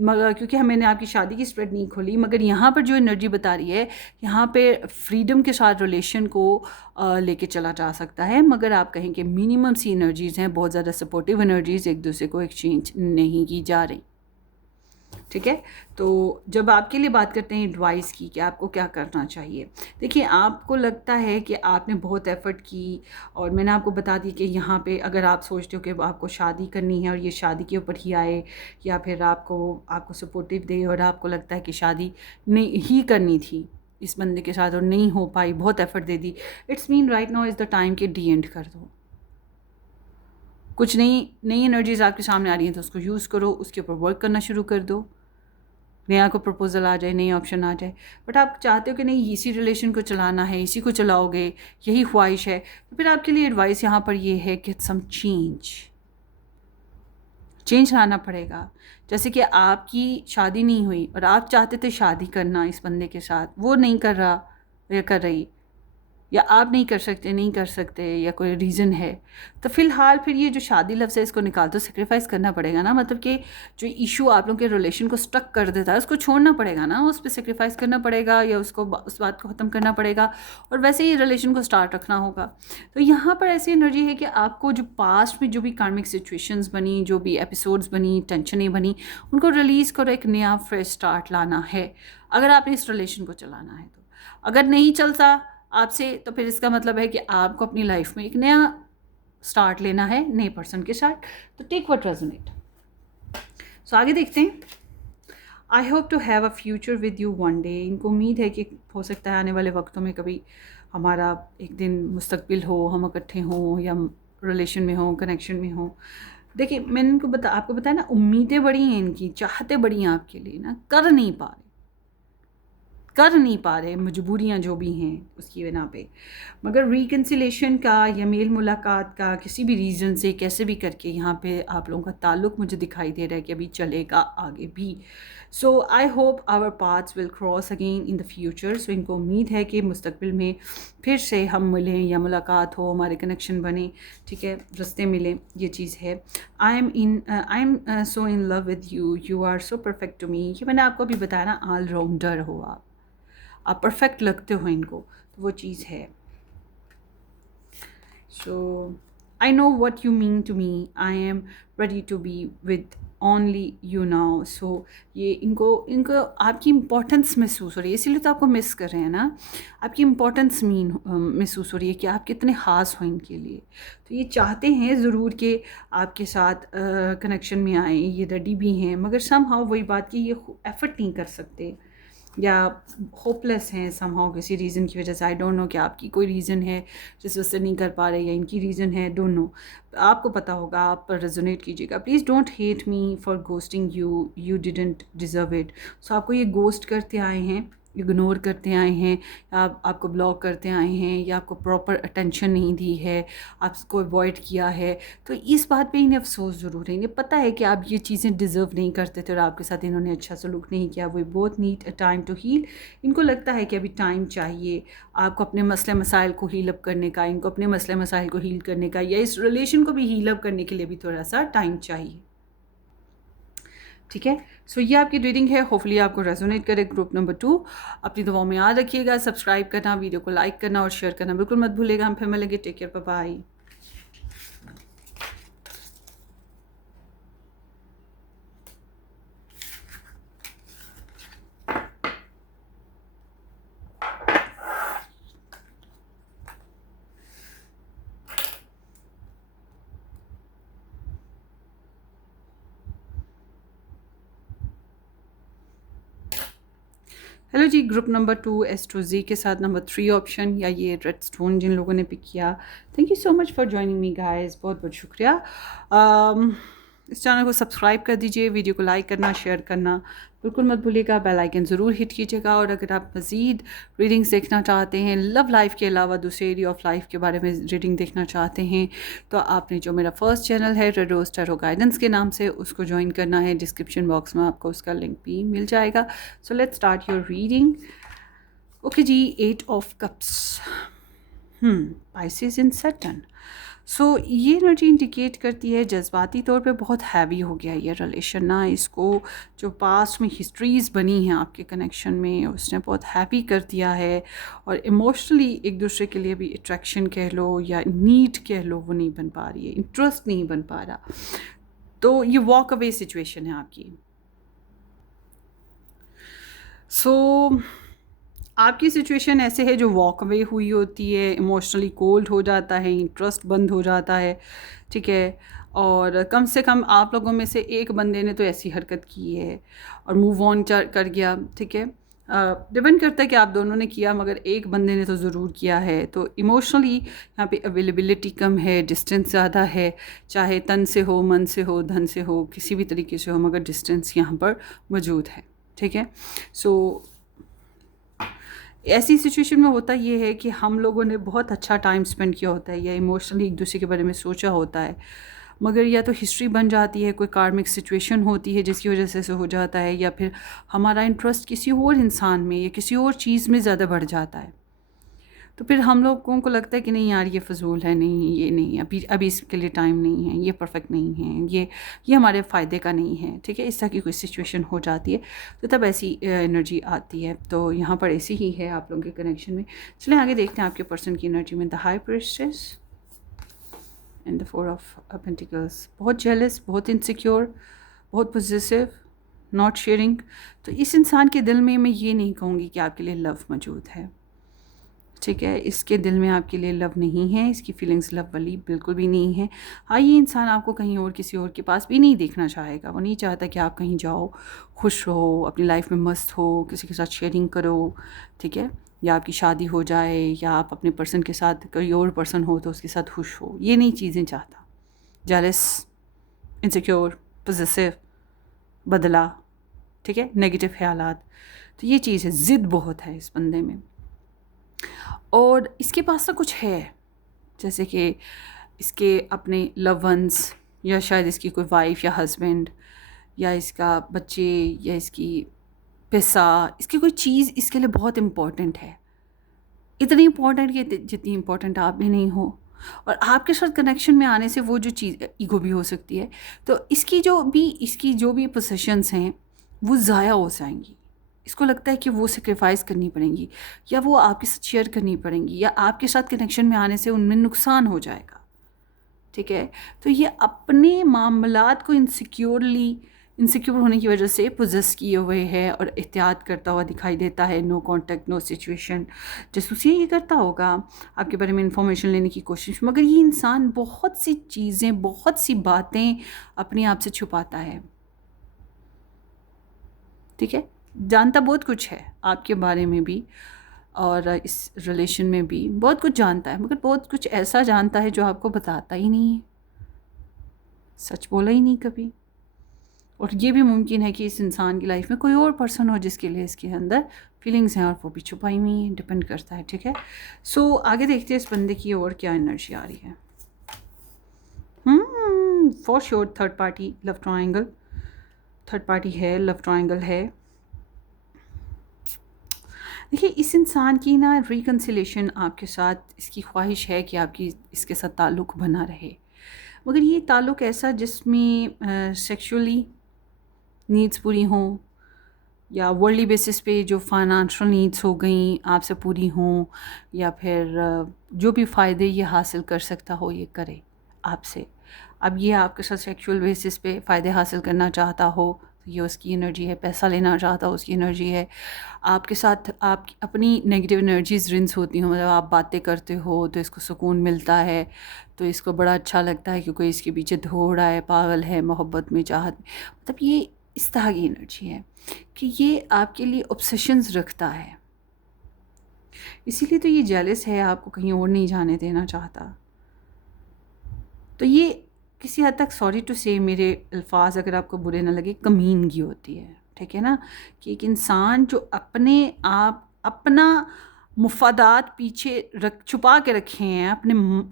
मगर क्योंकि मैंने आपकी शादी की स्प्रेड नहीं खोली। मगर यहाँ पर जो एनर्जी बता रही है, यहाँ पे फ्रीडम के साथ रिलेशन को लेके चला जा सकता है। मगर आप कहें कि मिनिमम सी एनर्जीज़ हैं, बहुत ज़्यादा सपोर्टिव एनर्जीज़ एक दूसरे को एक्सचेंज नहीं की जा रही, ठीक है। तो जब आपके लिए बात करते हैं एडवाइस की कि आपको क्या करना चाहिए, देखिए आपको लगता है कि आपने बहुत एफ़र्ट की, और मैंने आपको बता दी कि यहाँ पे अगर आप सोचते हो कि आपको शादी करनी है और ये शादी के ऊपर ही आए, या फिर आपको सपोर्टिव दे और आपको लगता है कि शादी नहीं ही करनी थी इस बंदे के साथ और नहीं हो पाई, बहुत effort they the, it's mean right now is the time कि डी एंड कर दो। कुछ नई एनर्जीज़ आपके सामने आ रही हैं तो उसको यूज़ करो, उसके ऊपर वर्क करना शुरू कर दो, नया को प्रपोज़ल आ जाए, नई ऑप्शन आ जाए। बट आप चाहते हो कि नहीं इसी रिलेशन को चलाना है, इसी को चलाओगे, यही ख्वाहिश है, तो फिर आपके लिए एडवाइस यहाँ पर ये है कि सम चेंज लाना पड़ेगा। जैसे कि आपकी शादी नहीं हुई और आप चाहते थे शादी करना इस बंदे के साथ, वो नहीं कर रहा या कर रही, या आप नहीं कर सकते या कोई रीज़न है, तो फ़िलहाल फिर ये जो शादी लफ्ज़ है इसको निकाल तो सेक्रीफाइस करना पड़ेगा ना। मतलब कि जो इशू आप लोगों के रिलेशन को स्टक कर देता है उसको छोड़ना पड़ेगा ना, उस पर सेक्रीफाइस करना पड़ेगा या उसको उस बात को ख़त्म करना पड़ेगा और वैसे ही रिलेशन को स्टार्ट रखना होगा। तो यहाँ पर ऐसी एनर्जी है कि आपको जो पास्ट में जो भी कार्मिक सिचुएशंस बनी, जो भी एपिसोड्स बनी, टेंशनें बनी, उनको रिलीज़ करो, एक नया फ्रेश स्टार्ट लाना है अगर आपने इस रिलेशन को चलाना है। तो अगर नहीं चलता आपसे तो फिर इसका मतलब है कि आपको अपनी लाइफ में एक नया स्टार्ट लेना है नए पर्सन के साथ। तो टेक व्हाट रेजोनेट। सो आगे देखते हैं। I hope to have a future with you one day. इनको उम्मीद है कि हो सकता है आने वाले वक्तों में कभी हमारा एक दिन मुस्तकबिल हो, हम इकट्ठे हों या रिलेशन में हों, कनेक्शन में हों। देखिए मैंने इनको आपको बताया ना, उम्मीदें बड़ी हैं इनकी, चाहते बड़ी हैं आपके लिए ना, कर नहीं पा रहे मजबूरियां जो भी हैं उसकी बिना पे। मगर रिकन्सिलेशन का या मेल मुलाकात का किसी भी रीज़न से कैसे भी करके यहाँ पे आप लोगों का ताल्लुक़ मुझे दिखाई दे रहा है कि अभी चलेगा आगे भी। So I hope our paths will cross again in the future. So इनको उम्मीद है कि मुस्तकबिल में फिर से हम मिलें या मुलाकात हो, हमारे कनेक्शन बने, ठीक है, रास्ते मिलें, ये चीज़ है। I am so in love with you, you are so perfect to me. ये मैंने आपको अभी बताया ना, ऑलराउंडर हो आप परफेक्ट लगते हो इनको, तो वो चीज़ है। So I know what you mean to me, I am ready to be with only you now. So ये इनको आपकी इम्पोर्टेंस महसूस हो रही है, इसीलिए तो आपको मिस कर रहे हैं ना। आपकी इम्पोर्टेंस महसूस हो रही है कि आप कितने ख़ास हो इनके लिए। तो ये चाहते हैं ज़रूर कि आपके साथ कनेक्शन में आएँ, ये रेडी भी हैं, मगर समहाउ वही बात कि ये एफ़र्ट नहीं कर सकते या होपलेस हैं समहाउ किसी रीज़न की वजह से। आई डोंट नो कि आपकी कोई रीज़न है जिस वजह से नहीं कर पा रहे या इनकी रीज़न है, डोंट नो। आपको पता होगा, आप रेजोनेट कीजिएगा। Please don't hate me for ghosting you, you didn't deserve it. So आपको ये गोस्ट करते आए हैं, इग्नोर करते आए हैं, आपको ब्लॉक करते आए हैं, या आपको प्रॉपर अटेंशन नहीं दी है, आपको अवॉइड किया है, तो इस बात पे इन्हें अफसोस ज़रूर है। इन्हें पता है कि आप ये चीज़ें डिज़र्व नहीं करते थे और आपके साथ इन्होंने अच्छा सलूक नहीं किया। We both need a time to heal. इनको लगता है कि अभी टाइम चाहिए आपको अपने मसले मसाइल को हील अप करने का, इनको अपने मसले मसाइल को हील करने का, या इस रिलेशन को भी हील अप करने के लिए भी थोड़ा सा टाइम चाहिए, ठीक है। सो ये आपकी रीडिंग है, होपफुली आपको रेजोनेट करे। ग्रुप नंबर 2 अपनी दुआओं में याद रखिएगा, सब्सक्राइब करना, वीडियो को लाइक करना और शेयर करना बिल्कुल मत भूलिएगा। हम फिर मिलेंगे। Take care, bye bye. Hello जी, ग्रुप नंबर 2 एस्ट्रोजी के साथ नंबर 3 ऑप्शन या ये रेड स्टोन जिन लोगों ने पिक किया, thank you so much for joining me guys, बहुत बहुत शुक्रिया। इस चैनल को सब्सक्राइब कर दीजिए, वीडियो को लाइक करना, शेयर करना बिल्कुल मत भूलिएगा, बेल आइकन ज़रूर हिट कीजिएगा। और अगर आप मज़ीद रीडिंग्स देखना चाहते हैं, लव लाइफ के अलावा दूसरे एरिया ऑफ लाइफ के बारे में रीडिंग देखना चाहते हैं, तो आपने जो मेरा फर्स्ट चैनल है रेड रोज टैरो गाइडेंस के नाम से, उसको ज्वाइन करना है। डिस्क्रिप्शन बॉक्स में आपको उसका लिंक भी मिल जाएगा। So let's start your reading. Okay जी, 8 of cups, pisces in Saturn. So ये एनर्जी इंडिकेट करती है जज्बाती तौर पे बहुत हैवी हो गया ये रिलेशन ना। इसको जो पास्ट में हिस्ट्रीज़ बनी हैं आपके कनेक्शन में, उसने बहुत हैवी कर दिया है। और इमोशनली एक दूसरे के लिए भी अट्रैक्शन कह लो या नीड कह लो, वो नहीं बन पा रही है, इंटरेस्ट नहीं बन पा रहा। तो ये वॉक अवे सिचुएशन है आपकी। सो आपकी सिचुएशन ऐसे है जो वॉक अवे हुई होती है, इमोशनली कोल्ड हो जाता है, इंटरेस्ट बंद हो जाता है, ठीक है। और कम से कम आप लोगों में से एक बंदे ने तो ऐसी हरकत की है और मूव ऑन कर गया, ठीक है। डिपेंड करता है कि आप दोनों ने किया, मगर एक बंदे ने तो ज़रूर किया है। तो इमोशनली यहाँ पे अवेलेबिलिटी कम है, डिस्टेंस ज़्यादा है, चाहे तन से हो, मन से हो, धन से हो, किसी भी तरीके से हो, मगर डिस्टेंस यहाँ पर मौजूद है, ठीक है। सो ऐसी सिचुएशन में होता ये है कि हम लोगों ने बहुत अच्छा टाइम स्पेंड किया होता है या इमोशनली एक दूसरे के बारे में सोचा होता है, मगर या तो हिस्ट्री बन जाती है, कोई कार्मिक सिचुएशन होती है जिसकी वजह से ऐसे हो जाता है, या फिर हमारा इंटरेस्ट किसी और इंसान में या किसी और चीज़ में ज़्यादा बढ़ जाता है। तो फिर हम लोगों को लगता है कि नहीं यार ये फ़िज़ूल है, नहीं ये नहीं, अभी अभी इसके लिए टाइम नहीं है, ये परफेक्ट नहीं है, ये हमारे फ़ायदे का नहीं है, ठीक है। इस तरह की कोई सिचुएशन हो जाती है तो तब ऐसी एनर्जी आती है। तो यहाँ पर ऐसी ही है आप लोगों के कनेक्शन में। चलिए आगे देखते हैं आपके पर्सन की एनर्जी में। The high priestess and the four of pentacles. बहुत जेलस, बहुत इनसिक्योर, बहुत पॉजिटिव, नॉट शेयरिंग। तो इस इंसान के दिल में मैं ये नहीं कहूँगी कि आपके लिए लव मौजूद है, ठीक है। इसके दिल में आपके लिए लव नहीं है, इसकी फीलिंग्स लव वाली बिल्कुल भी नहीं है। हाँ, ये इंसान आपको कहीं और किसी और के पास भी नहीं देखना चाहेगा। वो नहीं चाहता कि आप कहीं जाओ, खुश रहो, अपनी लाइफ में मस्त हो, किसी के साथ शेयरिंग करो, ठीक है। या आपकी शादी हो जाए या आप अपने पर्सन के साथ कोई और पर्सन हो तो उसके साथ खुश हो, ये नहीं चीज़ें चाहता। जेलस, इनसिक्योर, पॉसेसिव, बदला, ठीक है, नेगेटिव ख्यालात। तो ये चीज़ है, ज़िद बहुत है इस बंदे में। और इसके पास ना कुछ है, जैसे कि इसके अपने लव वंस, या शायद इसकी कोई वाइफ या हस्बैंड, या इसका बच्चे, या इसकी पैसा, इसकी कोई चीज़ इसके लिए बहुत इम्पोर्टेंट है। इतनी इम्पोर्टेंट कि जितनी इम्पोर्टेंट आप भी नहीं हो। और आपके साथ कनेक्शन में आने से वो जो चीज़ ईगो भी हो सकती है। तो इसकी जो भी पोसेशंस हैं वो ज़ाया हो जाएंगी। इसको लगता है कि वो सेक्रीफाइस करनी पड़ेंगी, या वो आपके साथ शेयर करनी पड़ेंगी, या आपके साथ कनेक्शन में आने से उनमें नुकसान हो जाएगा, ठीक है। तो ये अपने मामलात को इनसिक्योर होने की वजह से पोजेस किए हुए है और एहतियात करता हुआ दिखाई देता है। नो कांटेक्ट, नो सिचुएशन, जासूसी ये करता होगा आपके बारे में इंफॉर्मेशन लेने की कोशिश। मगर ये इंसान बहुत सी चीज़ें, बहुत सी बातें अपने आप से छुपाता है, ठीक है। जानता बहुत कुछ है आपके बारे में भी, और इस रिलेशन में भी बहुत कुछ जानता है, मगर बहुत कुछ ऐसा जानता है जो आपको बताता ही नहीं है, सच बोला ही नहीं कभी। और ये भी मुमकिन है कि इस इंसान की लाइफ में कोई और पर्सन हो जिसके लिए इसके अंदर फीलिंग्स हैं और वो भी छुपाई हुई हैं, डिपेंड करता है, ठीक है। सो आगे देखते हैं इस बंदे की और क्या एनर्जी आ रही है। For sure third party love triangle, third party है, लव ट्रायंगल है। देखिए इस इंसान की ना रिकन्सिलेशन आपके साथ, इसकी ख्वाहिश है कि आपकी इसके साथ ताल्लुक़ बना रहे, मगर ये ताल्लुक़ ऐसा जिसमें सेक्सुअली नीड्स पूरी हों, या वर्ल्डली बेसिस पे जो फाइनेंशियल नीड्स हो गई आपसे पूरी हों, या फिर जो भी फ़ायदे ये हासिल कर सकता हो ये करे आपसे। अब ये आपके साथ सेक्सुअल बेसिस पे फ़ायदे हासिल करना चाहता हो तो ये उसकी एनर्जी है। पैसा लेना चाहता हो उसकी एनर्जी है। आपके साथ आप अपनी नेगेटिव एनर्जीज रिंस होती हो, मतलब आप बातें करते हो तो इसको सुकून मिलता है, तो इसको बड़ा अच्छा लगता है कि कोई इसके पीछे दौड़ रहा है, पागल है मोहब्बत में, चाहत में। मतलब ये इस तरह की एनर्जी है कि ये आपके लिए ऑब्सेशंस रखता है, इसीलिए तो ये जेलस है, आपको कहीं और नहीं जाने देना चाहता। तो ये किसी हद तक, सॉरी टू से, मेरे अल्फाज अगर आपको बुरे ना लगे, कमीनगी होती है, ठीक है ना। कि एक इंसान जो अपने आप अपना मुफादात पीछे छुपा के रखे हैं,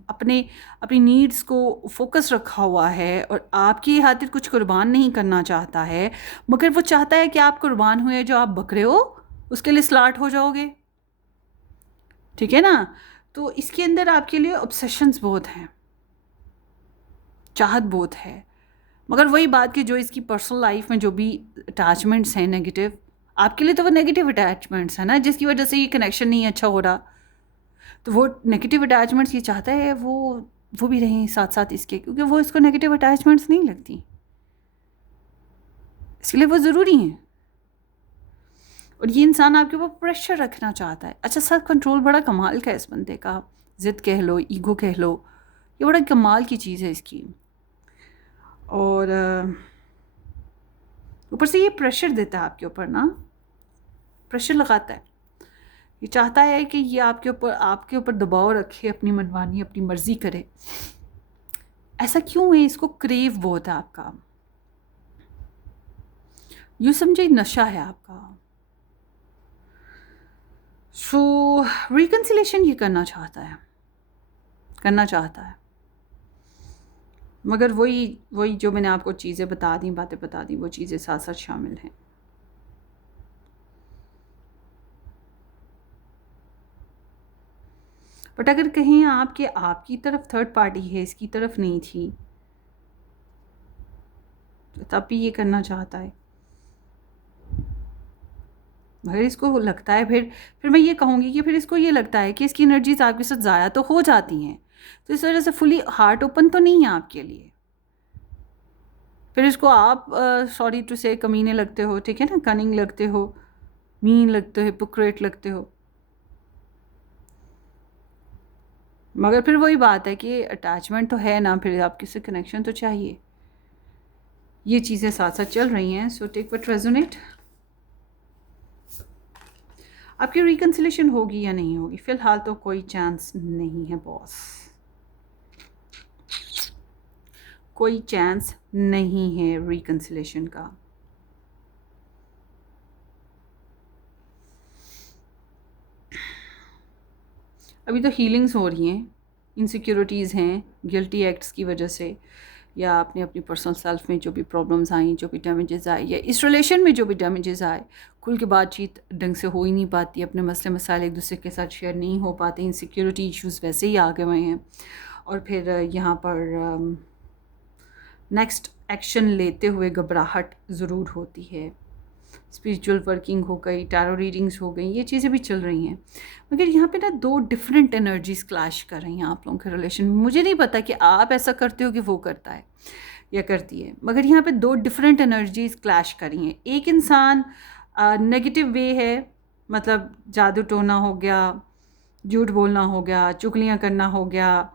अपनी नीड्स को फोकस रखा हुआ है और आपकी खातिर कुछ कुर्बान नहीं करना चाहता है, मगर वो चाहता है कि आप कुर्बान हुए जो आप बकरे हो उसके लिए स्लाट हो जाओगे, ठीक है ना। तो इसके अंदर आपके लिए ऑब्सेशंस बहुत हैं, चाहत बहुत है। मगर वही बात कि जो इसकी पर्सनल लाइफ में जो भी अटैचमेंट्स हैं नेगेटिव, आपके लिए तो वो नेगेटिव अटैचमेंट्स हैं ना, जिसकी वजह से ये कनेक्शन नहीं अच्छा हो रहा। तो वो नेगेटिव अटैचमेंट्स ये चाहता है वो भी रहें साथ साथ इसके, क्योंकि वो इसको नेगेटिव अटैचमेंट्स नहीं लगती, इसलिए वो ज़रूरी हैं। और ये इंसान आपके ऊपर प्रेशर रखना चाहता है। अच्छा, सेल्फ कंट्रोल बड़ा कमाल का है इस बंदे का, ज़िद कह लो, ईगो कह लो, ये बड़ा कमाल की चीज़ है इसकी। और ऊपर से ये प्रेशर देता है आपके ऊपर ना, प्रेशर लगाता है। ये चाहता है कि ये आपके ऊपर दबाव रखे, अपनी मनमानी, अपनी मर्जी करे। ऐसा क्यों है? इसको क्रेव बहुत है आपका, यूँ समझे नशा है आपका। सो रिकन्सिलेशन ये करना चाहता है, मगर वही जो मैंने आपको चीज़ें बता दी, बातें बता दी, वो चीज़ें साथ साथ शामिल हैं। बट अगर कहीं आपके आपकी तरफ थर्ड पार्टी है, इसकी तरफ नहीं थी, तो तब भी ये करना चाहता है। मगर इसको लगता है, फिर मैं ये कहूँगी कि फिर इसको ये लगता है कि इसकी एनर्जीज आपके साथ ज़ाया तो हो जाती हैं, तो इस वजह से फुली हार्ट ओपन तो नहीं है आपके लिए। फिर इसको आप सॉरी टू से कमीने लगते हो, ठीक है ना, कनिंग लगते हो, मीन लगते हो, हिपोक्रेट लगते हो। मगर फिर वही बात है कि अटैचमेंट तो है ना, फिर आपके से कनेक्शन तो चाहिए। ये चीज़ें साथ साथ चल रही हैं। So take what resonate. आपकी रिकन्सिलेशन होगी या नहीं होगी? फिलहाल तो कोई चांस नहीं है बॉस, कोई चांस नहीं है रिकन्सिलेशन का। अभी तो हीलिंग्स हो रही हैं, इनसिक्योरिटीज़ हैं गिल्टी एक्ट्स की वजह से, या आपने अपनी पर्सनल सेल्फ में जो भी प्रॉब्लम्स आई, जो भी डैमेजेस आए, या इस रिलेशन में जो भी डैमेजेस आए, खुल के बातचीत ढंग से हो ही नहीं पाती, अपने मसले मसाइल एक दूसरे के साथ शेयर नहीं हो पाते, इनसिक्योरिटी इश्यूज़ वैसे ही आ गए हुए हैं। और फिर यहाँ पर नेक्स्ट एक्शन लेते हुए घबराहट ज़रूर होती है। स्पिरिचुअल वर्किंग हो गई, टैरो रीडिंग्स हो गई, ये चीज़ें भी चल रही हैं। मगर यहाँ पे ना दो डिफरेंट एनर्जीज क्लैश कर रही हैं आप लोगों के रिलेशन में। मुझे नहीं पता कि आप ऐसा करते हो कि वो करता है या करती है, मगर यहाँ पे दो डिफरेंट एनर्जीज क्लैश कर रही हैं। एक इंसान नेगेटिव वे है, मतलब जादू टोना हो गया, झूठ बोलना हो गया, चुगलियाँ करना हो गया,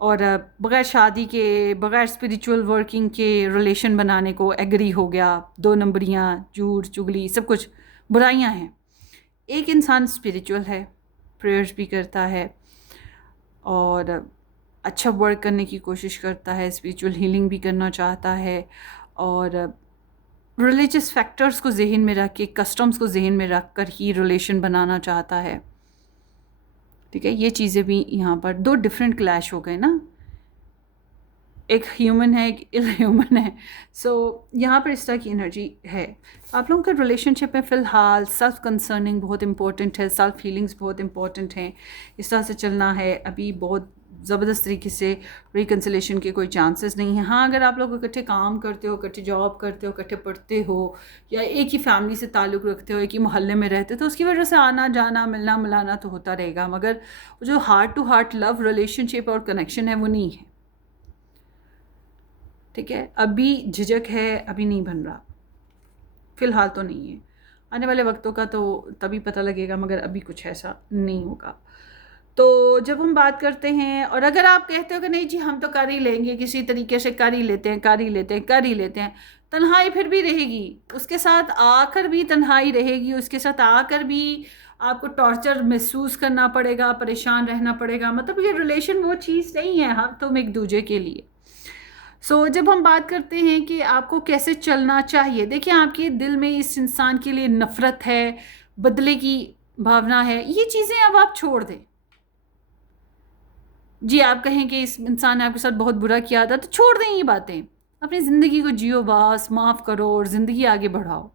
और बग़ैर शादी के, बग़ैर स्पिरिचुअल वर्किंग के रिलेशन बनाने को एग्री हो गया। दो नंबरियाँ, झूठ, चुगली, सब कुछ बुराइयाँ हैं। एक इंसान स्पिरिचुअल है, प्रेयर्स भी करता है और अच्छा वर्क करने की कोशिश करता है, स्पिरिचुअल हीलिंग भी करना चाहता है, और रिलीजियस फैक्टर्स को जहन में रख के, कस्टम्स को जहन में रख कर ही रिलेशन बनाना चाहता है। ठीक है, ये चीज़ें भी यहाँ पर दो डिफरेंट क्लैश हो गए ना, एक ह्यूमन है, एक इल ह्यूमन है। सो यहाँ पर इस तरह की एनर्जी है। आप लोगों के रिलेशनशिप में फ़िलहाल सेल्फ कंसर्निंग बहुत इंपॉर्टेंट है, सेल्फ हीलिंग्स बहुत इंपॉर्टेंट हैं। इस तरह से चलना है। अभी बहुत ज़बरदस्त तरीके से रिकन्सिलेशन के कोई चांसेस नहीं हैं। हाँ, अगर आप लोग इकट्ठे काम करते हो, इकट्ठे जॉब करते हो, इकट्ठे पढ़ते हो, या एक ही फैमिली से ताल्लुक़ रखते हो, एक ही मोहल्ले में रहते हो, तो उसकी वजह से आना जाना, मिलना मिलाना तो होता रहेगा। मगर जो heart to heart love relationship और कनेक्शन है वो नहीं है। ठीक है, अभी झिझक है, अभी नहीं बन रहा, फ़िलहाल तो नहीं है। आने वाले वक्तों का तो तभी पता लगेगा, मगर अभी कुछ ऐसा नहीं होगा। तो जब हम बात करते हैं, और अगर आप कहते हो कि नहीं जी हम तो कर ही लेंगे, किसी तरीके से कर ही लेते हैं, कर ही लेते हैं, कर ही लेते हैं, तन्हाई फिर भी रहेगी, उसके साथ आकर भी तन्हाई रहेगी, उसके साथ आकर भी आपको टॉर्चर महसूस करना पड़ेगा, परेशान रहना पड़ेगा। मतलब ये रिलेशन वो चीज़ नहीं है हम तुम एक दूसरे के लिए। जब हम बात करते हैं कि आपको कैसे चलना चाहिए, देखिए आपके दिल में इस इंसान के लिए नफ़रत है, बदले की भावना है, ये चीज़ें अब आप छोड़ दें। जी, आप कहें कि इस इंसान ने आपके साथ बहुत बुरा किया था, तो छोड़ दें ये बातें, अपनी ज़िंदगी को जियो, बस माफ़ करो और ज़िंदगी आगे बढ़ाओ।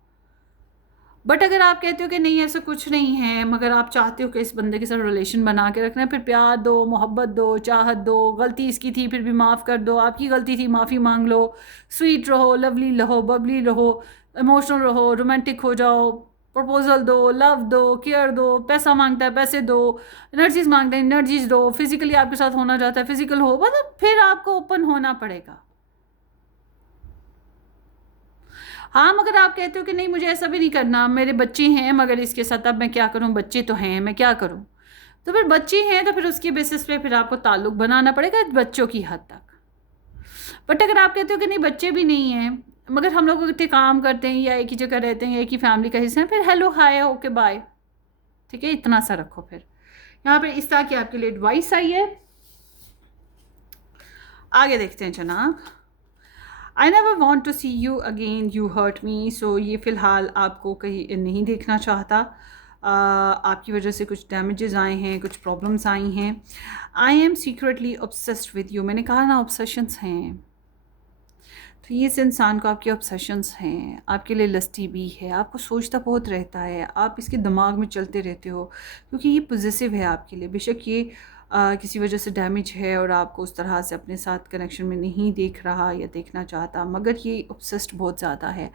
बट अगर आप कहते हो कि नहीं ऐसा कुछ नहीं है, मगर आप चाहते हो कि इस बंदे के साथ रिलेशन बना के रखना है, फिर प्यार दो, मोहब्बत दो, चाहत दो, गलती इसकी थी फिर भी माफ़ कर दो, आपकी गलती थी माफ़ी मांग लो, स्वीट रहो, लवली रहो, बबली रहो, इमोशनल रहो, रोमांटिक हो जाओ, प्रपोजल दो, लव दो, केयर दो, पैसा मांगता है पैसे दो, एनर्जीज मांगते हैं एनर्जीज दो, फिजिकली आपके साथ होना चाहता है फिजिकल हो, मतलब फिर आपको ओपन होना पड़ेगा। हाँ, मगर आप कहते हो कि नहीं मुझे ऐसा भी नहीं करना, मेरे बच्चे हैं, मगर इसके साथ अब मैं क्या करूँ, बच्चे तो हैं, मैं क्या करूँ? तो फिर बच्चे हैं तो फिर उसके बेसिस पे फिर आपको ताल्लुक़ बनाना पड़ेगा बच्चों की हद तक। बट अगर आप कहते हो कि नहीं बच्चे भी नहीं हैं, मगर हम लोग इकट्ठे काम करते हैं या एक ही जगह रहते हैं, एक ही फैमिली का हिस्सा है, फिर हेलो हाय ओके बाय, ठीक है, इतना सा रखो। फिर यहाँ पर इस तरह की आपके लिए एडवाइस आई है। आगे देखते हैं जनाब। I never want to see you again, you hurt me. So ये फ़िलहाल आपको कहीं नहीं देखना चाहता। आपकी वजह से कुछ डैमेजेस आए हैं, कुछ प्रॉब्लम्स आई हैं। I am secretly obsessed with you. मैंने कहा ना ऑब्सेशंस हैं, तो ये इस इंसान को आपके ऑब्सेशंस हैं, आपके लिए लस्टी भी है, आपको सोचता बहुत रहता है, आप इसके दिमाग में चलते रहते हो, क्योंकि ये पॉजिटिव है आपके लिए। बेशक ये किसी वजह से डैमेज है और आपको उस तरह से अपने साथ कनेक्शन में नहीं देख रहा या देखना चाहता, मगर ये ऑब्सेस्ड बहुत ज़्यादा है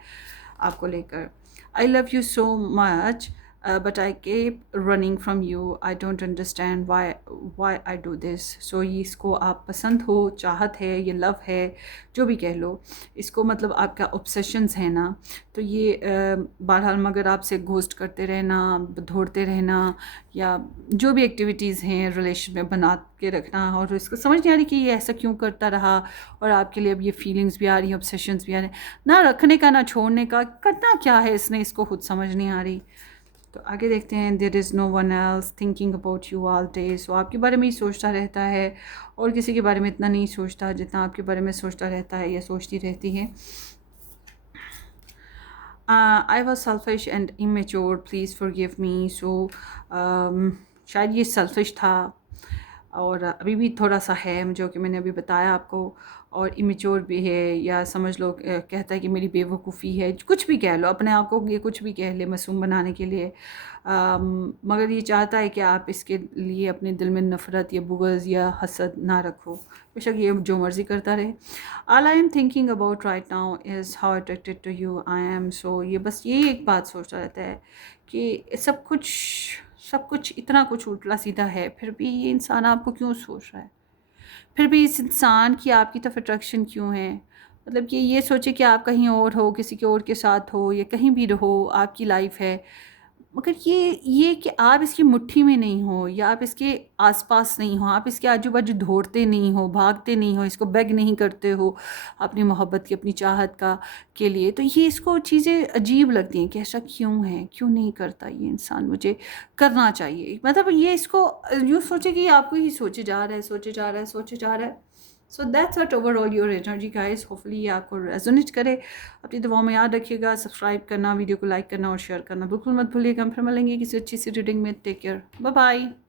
आपको लेकर। I love you so much but I keep running from you. I don't understand why I do this. So ये इसको आप पसंद हो, चाहत है, ये लव है, जो भी कह लो इसको, मतलब आपका ऑब्सेशंस है ना, तो ये बहरहाल मगर आपसे घोस्ट करते रहना, दौड़ते रहना, या जो भी एक्टिविटीज़ हैं रिलेशन में बना के रखना, और इसको समझ नहीं आ रही कि ये ऐसा क्यों करता रहा, और आपके लिए अब ये फीलिंग्स भी आ रही हैं, ऑब्सेशंस भी आ रहे हैं, ना रखने का ना छोड़ने का, करना क्या है इसने, इसको खुद समझ नहीं आ रही। तो आगे देखते हैं। There is no one else thinking about you all day. So आपके बारे में ही सोचता रहता है और किसी के बारे में इतना नहीं सोचता जितना आपके बारे में सोचता रहता है या सोचती रहती है। I was selfish and immature, please forgive me. So शायद ये सेल्फिश था और अभी भी थोड़ा सा है, जो कि मैंने अभी बताया आपको, और इमेच्योर भी है, या समझ लो कहता है कि मेरी बेवकूफ़ी है, कुछ भी कह लो, अपने आप को ये कुछ भी कह ले मासूम बनाने के लिए। मगर ये चाहता है कि आप इसके लिए अपने दिल में नफ़रत या बुग़्ज़ या हसद ना रखो, बेशक ये जो मर्ज़ी करता रहे। All I am thinking about right now is how attracted to you I am. So ये बस यही एक बात सोचता रहता है कि सब कुछ इतना कुछ उल्टा सीधा है, फिर भी ये इंसान आपको क्यों सोच रहा है, फिर भी इस इंसान की आपकी तरफ अट्रैक्शन क्यों है। मतलब कि ये सोचे कि आप कहीं और हो, किसी के और के साथ हो, या कहीं भी रहो, आपकी लाइफ है, मगर ये कि आप इसकी मुट्ठी में नहीं हो, या आप इसके आसपास नहीं हो, आप इसके आजू बाजू दौड़ते नहीं हो, भागते नहीं हो, इसको बेग नहीं करते हो अपनी मोहब्बत की, अपनी चाहत का के लिए, तो ये इसको चीज़ें अजीब लगती हैं कि ऐसा क्यों है, क्यों नहीं करता ये इंसान, मुझे करना चाहिए। मतलब ये इसको यूँ सोचे कि आपको ही सोचे जा रहा है, सोचे जा रहा है, सोचे जा रहा है। So that's what overall your energy guys. Hopefully ये आपको रेजोनेट करे। अपनी दुआओं में याद रखिएगा, सब्सक्राइब करना, वीडियो को लाइक करना और शेयर करना बिल्कुल मत भूलिएगा। हम फिर मिलेंगे किसी अच्छी सी रीडिंग में। Take care, bye bye.